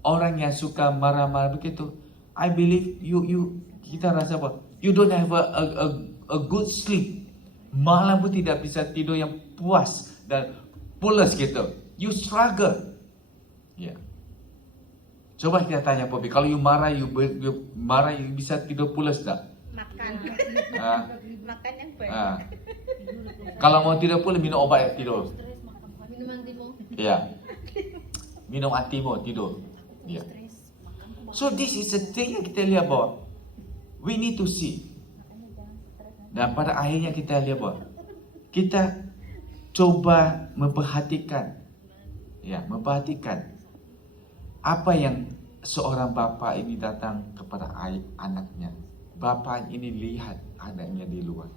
orang yang suka marah-marah begitu, I believe kita rasa bahwa you don't have a good sleep. Malam pun tidak bisa tidur yang puas dan pulas gitu. You struggle. Ya. Coba kita tanya Poppy, kalau you marah, you bisa tidur pulas tak? Makan. Makan yang banyak. Kalau mau tidur pulas, minum obat tidur. Minum antimo. Ya. Minum antimo tidur. Ya. So this is a thing yang kita lihat bahwa we need to see. Dan pada akhirnya kita lihat bahwa kita coba memperhatikan apa yang seorang bapa ini datang kepada anaknya. Bapa ini lihat anaknya di luar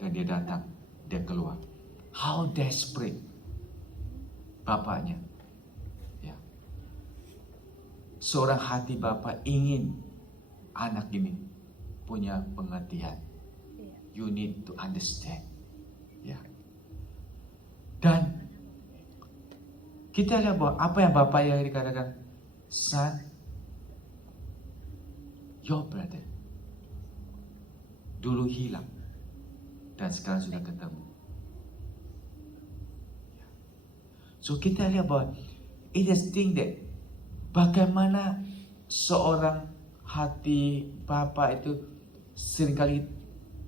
dan dia datang, dia keluar. How desperate bapaknya. Ya. Seorang hati bapa ingin anak ini punya pengertian. You need to understand. Ya. Dan kita lihat bahwa apa yang Bapak yang dikatakan, son, your brother dulu hilang dan sekarang sudah ketemu. So kita lihat bahwa it is thing that bagaimana seorang hati Bapak itu seringkali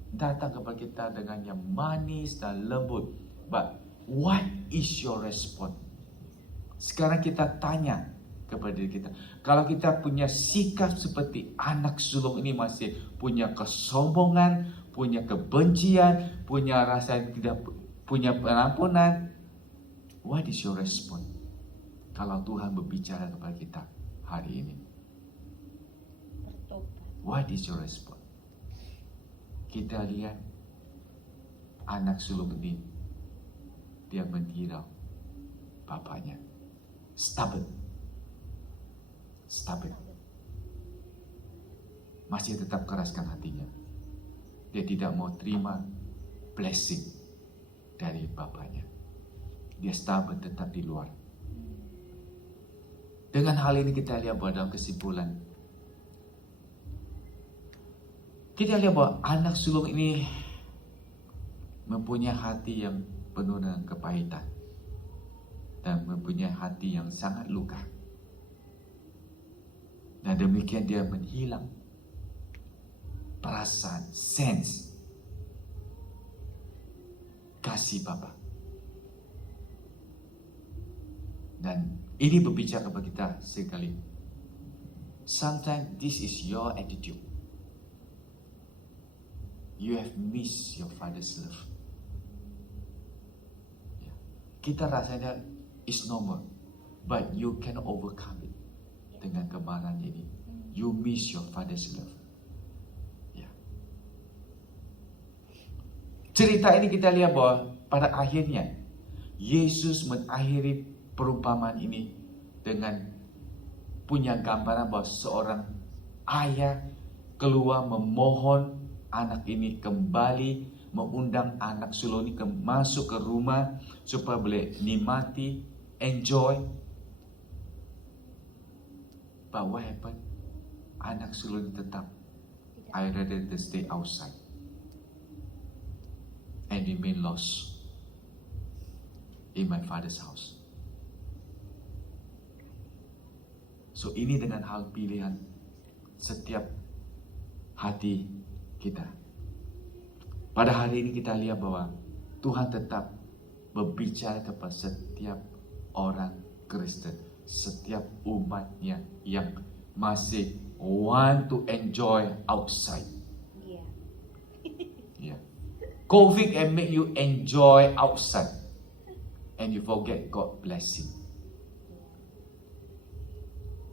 datang kepada kita dengan yang manis dan lembut. But what is your response? Sekarang kita tanya kepada diri kita. Kalau kita punya sikap seperti anak sulung ini, masih punya kesombongan, punya kebencian, punya rasa tidak punya pengampunan, what is your response kalau Tuhan berbicara kepada kita hari ini? Bertobat. What is your response? Kita lihat anak sulung ini, dia menghirau bapaknya. Stubborn. Masih tetap keraskan hatinya. Dia tidak mau terima blessing dari bapaknya. Dia stubborn, tetap di luar. Dengan hal ini kita lihat bahwa dalam kesimpulan, kita lihat bahwa anak sulung ini mempunyai hati yang penuh dengan kepahitan dan mempunyai hati yang sangat luka. Dan demikian dia menghilang perasaan, sense kasih Bapa. Dan ini berbicara kepada kita sekali. Sometimes this is your attitude. You have missed your father's love. Ya. Kita rasanya is normal, but you cannot overcome it dengan kemarahan ini. You miss your father's love. Ya. Cerita ini kita lihat bahwa pada akhirnya Yesus mengakhiri perumpamaan ini dengan punya gambaran bahwa seorang ayah keluar memohon anak ini kembali, mengundang anak sulung ini masuk ke rumah supaya boleh nikmati, enjoy. But what happened? Anak sulung tetap, I rather to stay outside and remain lost in my father's house. So ini dengan hal pilihan setiap hati kita. Pada hari ini kita lihat bahwa Tuhan tetap berbicara kepada setiap orang Kristen, setiap umatnya yang masih want to enjoy outside. Iya. Yeah. COVID can make you enjoy outside and you forget God blessing.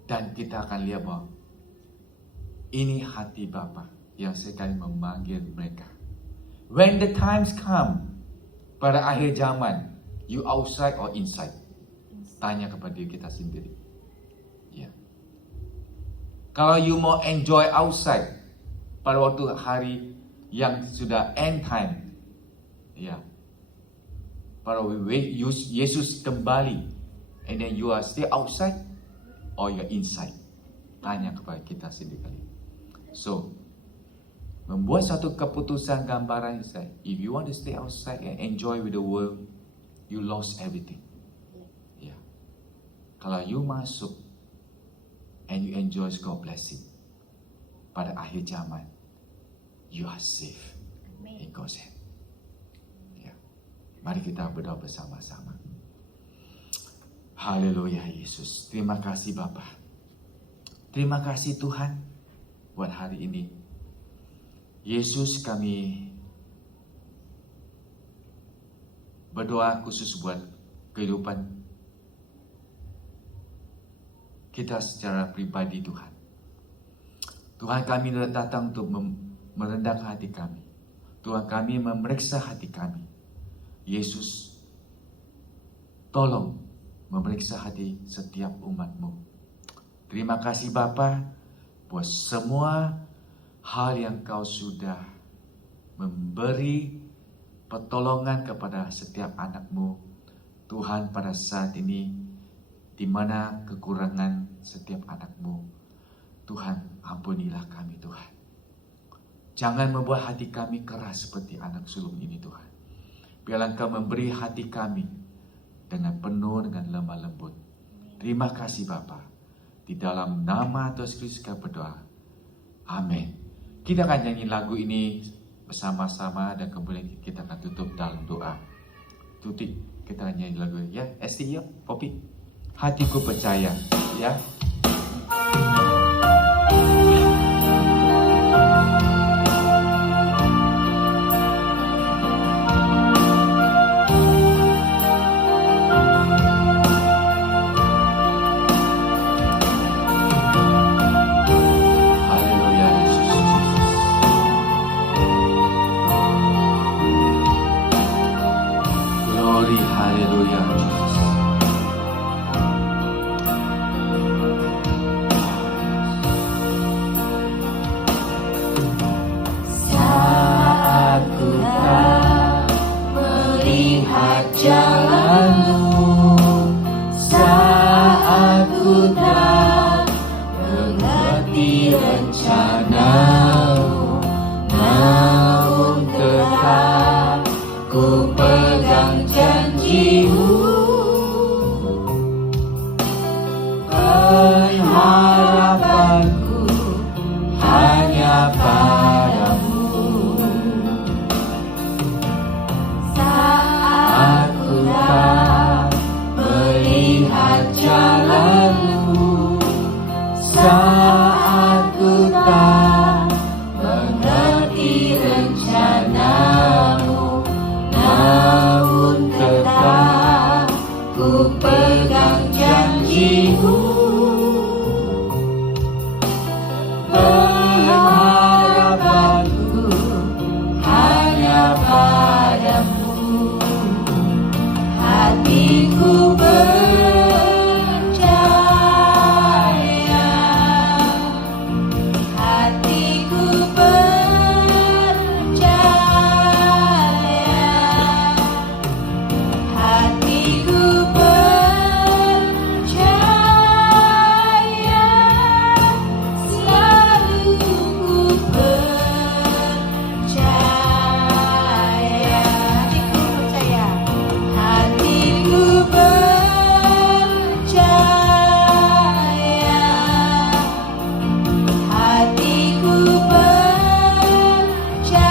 Dan kita akan lihat bahwa ini hati Bapa yang sekali memanggil mereka. When the times come, pada akhir zaman, you outside or inside? Tanya kepada diri kita sendiri. Ya. Kalau you mau enjoy outside, pada waktu hari yang sudah end time, ya. Pada Yesus kembali, and then you are still outside or you're inside? Tanya kepada kita sendiri. So, membuat satu keputusan gambaran saya. If you want to stay outside and enjoy with the world, you lost everything. Yeah. Kalau you masuk and you enjoy God's blessing, pada akhir zaman, you are safe in God's hand. Yeah. Mari kita berdoa bersama-sama. Haleluya Yesus. Terima kasih Bapa. Terima kasih Tuhan buat hari ini. Yesus, kami berdoa khusus buat kehidupan kita secara pribadi Tuhan. Tuhan, kami datang untuk merendahkan hati kami. Tuhan, kami memeriksa hati kami. Yesus, tolong memeriksa hati setiap umat-Mu. Terima kasih Bapa buat semua hal yang Kau sudah memberi pertolongan kepada setiap anak-Mu. Tuhan, pada saat ini di mana kekurangan setiap anak-Mu, Tuhan, ampunilah kami Tuhan. Jangan membuat hati kami keras seperti anak sulung ini Tuhan. Biarlah Engkau memberi hati kami dengan penuh dengan lemah lembut. Terima kasih Bapa. Di dalam nama Tuhan Yesus kami berdoa. Amin. Kita akan nyanyi lagu ini bersama-sama dan kemudian kita akan tutup dalam doa. Tuti, kita nyanyi lagu ya. Esti, yuk, Poppy. hatiku percaya, ya. Haleluya Yesus. Glory, haleluya Jesus. Saat ku tak melihat jalanmu, saat ku tak mengerti rencanamu, namun tetap ku pegang janjimu. Pengharapanku hanya padamu. Saat ku tak melihat jalanmu, saat ku tak mengerti rencanamu, namun tetap ku pegang janjimu. Pengharapanku hanya padamu. Hatiku percaya, hatiku percaya, hatiku percaya, selalu ku percaya. Hatiku percaya, hatiku percaya, hatiku percaya,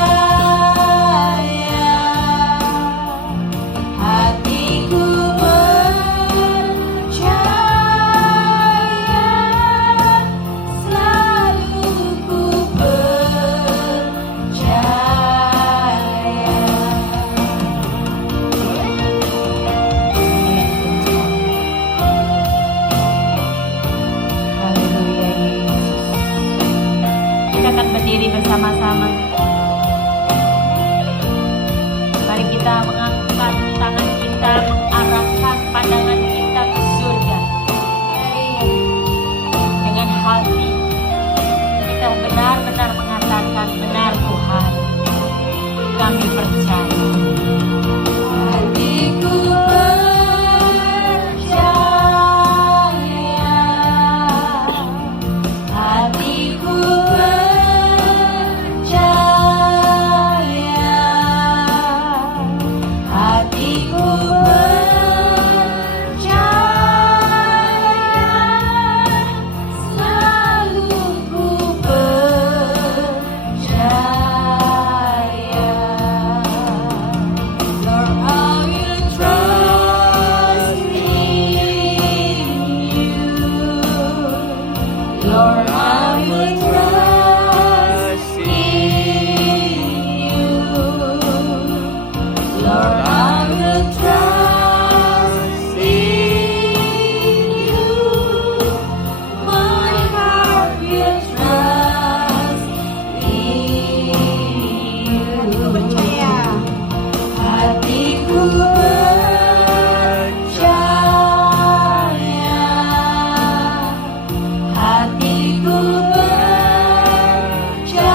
hatiku percaya, selalu ku Haleluya Yesus. Kita akan berdiri bersama-sama. Mari kita mengangkat tangan kita, mengarahkan pandangan kita ke surga. Dengan hati kita benar-benar mengatakan, benar Tuhan, kami percaya. Hatiku percaya, hatiku percaya, hatiku percaya, selalu ku percaya. Lord, I will trust in you. Lord, I will trust in you. Lord, I will trust in you. My heart will trust in you. Hatiku percaya, hatiku percaya, hatiku percaya,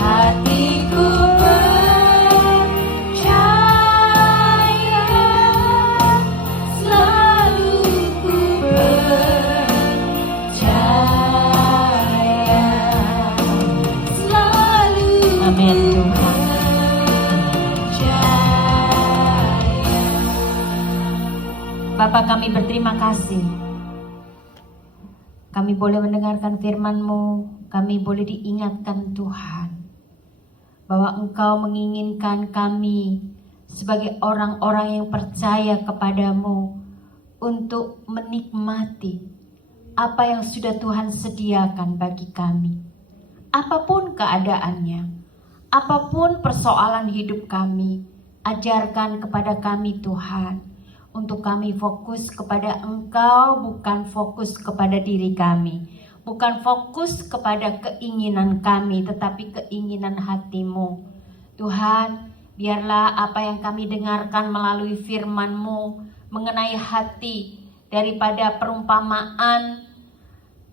hatiku percaya, selalu ku percaya, selalu Amin Tuhan. Bapa, kami berterima kasih. Kami boleh mendengarkan firman-Mu, kami boleh diingatkan Tuhan bahwa Engkau menginginkan kami sebagai orang-orang yang percaya kepadamu untuk menikmati apa yang sudah Tuhan sediakan bagi kami. Apapun keadaannya, apapun persoalan hidup kami, ajarkan kepada kami Tuhan, untuk kami fokus kepada Engkau, bukan fokus kepada diri kami, bukan fokus kepada keinginan kami, tetapi keinginan hati-Mu. Tuhan, biarlah apa yang kami dengarkan melalui firman-Mu mengenai hati daripada perumpamaan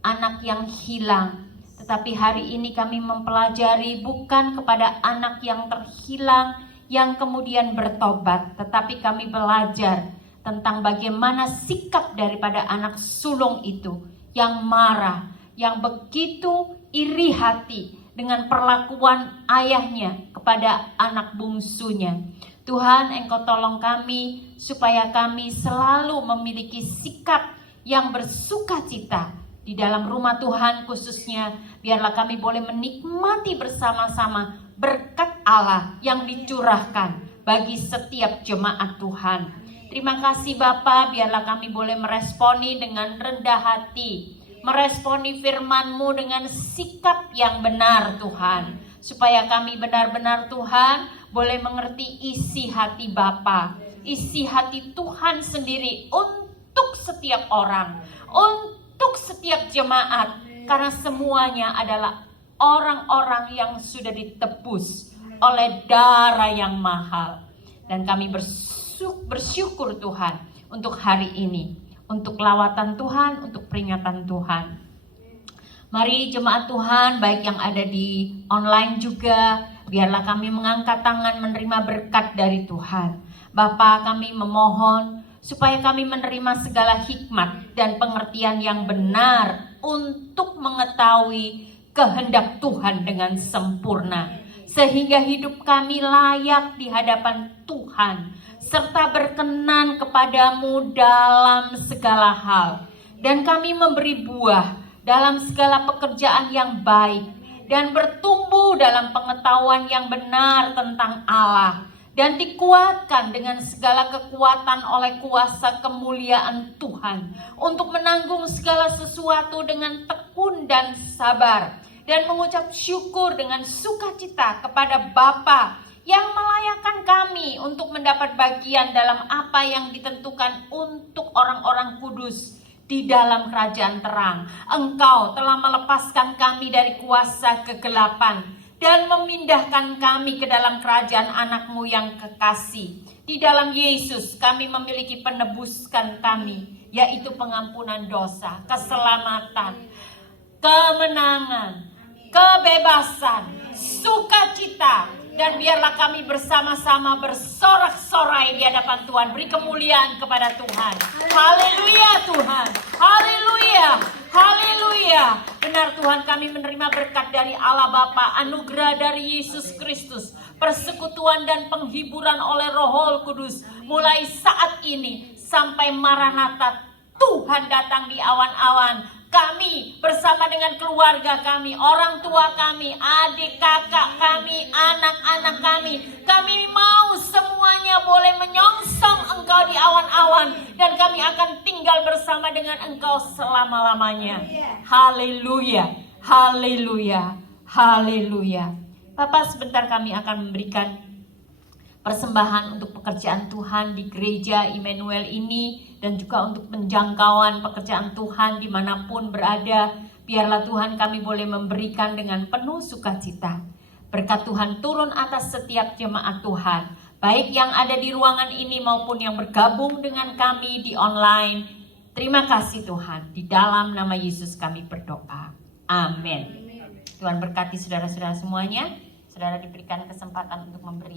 anak yang hilang. Tetapi hari ini kami mempelajari bukan kepada anak yang terhilang yang kemudian bertobat, tetapi kami belajar tentang bagaimana sikap daripada anak sulung itu yang marah, yang begitu iri hati dengan perlakuan ayahnya kepada anak bungsunya. Tuhan, Engkau tolong kami supaya kami selalu memiliki sikap yang bersukacita di dalam rumah Tuhan khususnya. Biarlah kami boleh menikmati bersama-sama berkat Allah yang dicurahkan bagi setiap jemaat Tuhan. Terima kasih Bapa, biarlah kami boleh meresponi dengan rendah hati, meresponi firman-Mu dengan sikap yang benar Tuhan, supaya kami benar-benar Tuhan boleh mengerti isi hati Bapa, isi hati Tuhan sendiri untuk setiap orang, untuk setiap jemaat, karena semuanya adalah orang-orang yang sudah ditebus oleh darah yang mahal. Dan kami bersyukur Tuhan untuk hari ini, untuk lawatan Tuhan, untuk peringatan Tuhan. Mari jemaat Tuhan, baik yang ada di online juga, biarlah kami mengangkat tangan menerima berkat dari Tuhan. Bapa, kami memohon supaya kami menerima segala hikmat dan pengertian yang benar untuk mengetahui kehendak Tuhan dengan sempurna, sehingga hidup kami layak di hadapan Tuhan, serta berkenan kepadamu dalam segala hal. Dan kami memberi buah dalam segala pekerjaan yang baik, dan bertumbuh dalam pengetahuan yang benar tentang Allah, dan dikuatkan dengan segala kekuatan oleh kuasa kemuliaan Tuhan, untuk menanggung segala sesuatu dengan tekun dan sabar, dan mengucap syukur dengan sukacita kepada Bapa yang melayakkan kami untuk mendapat bagian dalam apa yang ditentukan untuk orang-orang kudus di dalam kerajaan terang. Engkau telah melepaskan kami dari kuasa kegelapan dan memindahkan kami ke dalam kerajaan anak-Mu yang kekasih. Di dalam Yesus kami memiliki penebuskan kami, yaitu pengampunan dosa, keselamatan, kemenangan, kebebasan, sukacita. Dan biarlah kami bersama-sama bersorak-sorai di hadapan Tuhan, beri kemuliaan kepada Tuhan. Haleluya Tuhan, haleluya, haleluya. Benar Tuhan, kami menerima berkat dari Allah Bapa, anugerah dari Yesus Kristus, persekutuan dan penghiburan oleh Roh Kudus, mulai saat ini sampai Maranatha Tuhan datang di awan-awan. Kami bersama dengan keluarga kami, orang tua kami, adik kakak kami, anak-anak kami mau semuanya boleh menyongsong Engkau di awan-awan, dan kami akan tinggal bersama dengan Engkau selama-lamanya. Haleluya, haleluya, haleluya. Bapak, sebentar kami akan memberikan persembahan untuk pekerjaan Tuhan di gereja Immanuel ini, dan juga untuk penjangkauan pekerjaan Tuhan dimanapun berada. Biarlah Tuhan kami boleh memberikan dengan penuh sukacita. Berkat Tuhan turun atas setiap jemaat Tuhan, baik yang ada di ruangan ini maupun yang bergabung dengan kami di online. Terima kasih Tuhan, di dalam nama Yesus kami berdoa. Amin. Tuhan berkati saudara-saudara semuanya. Saudara diberikan kesempatan untuk memberi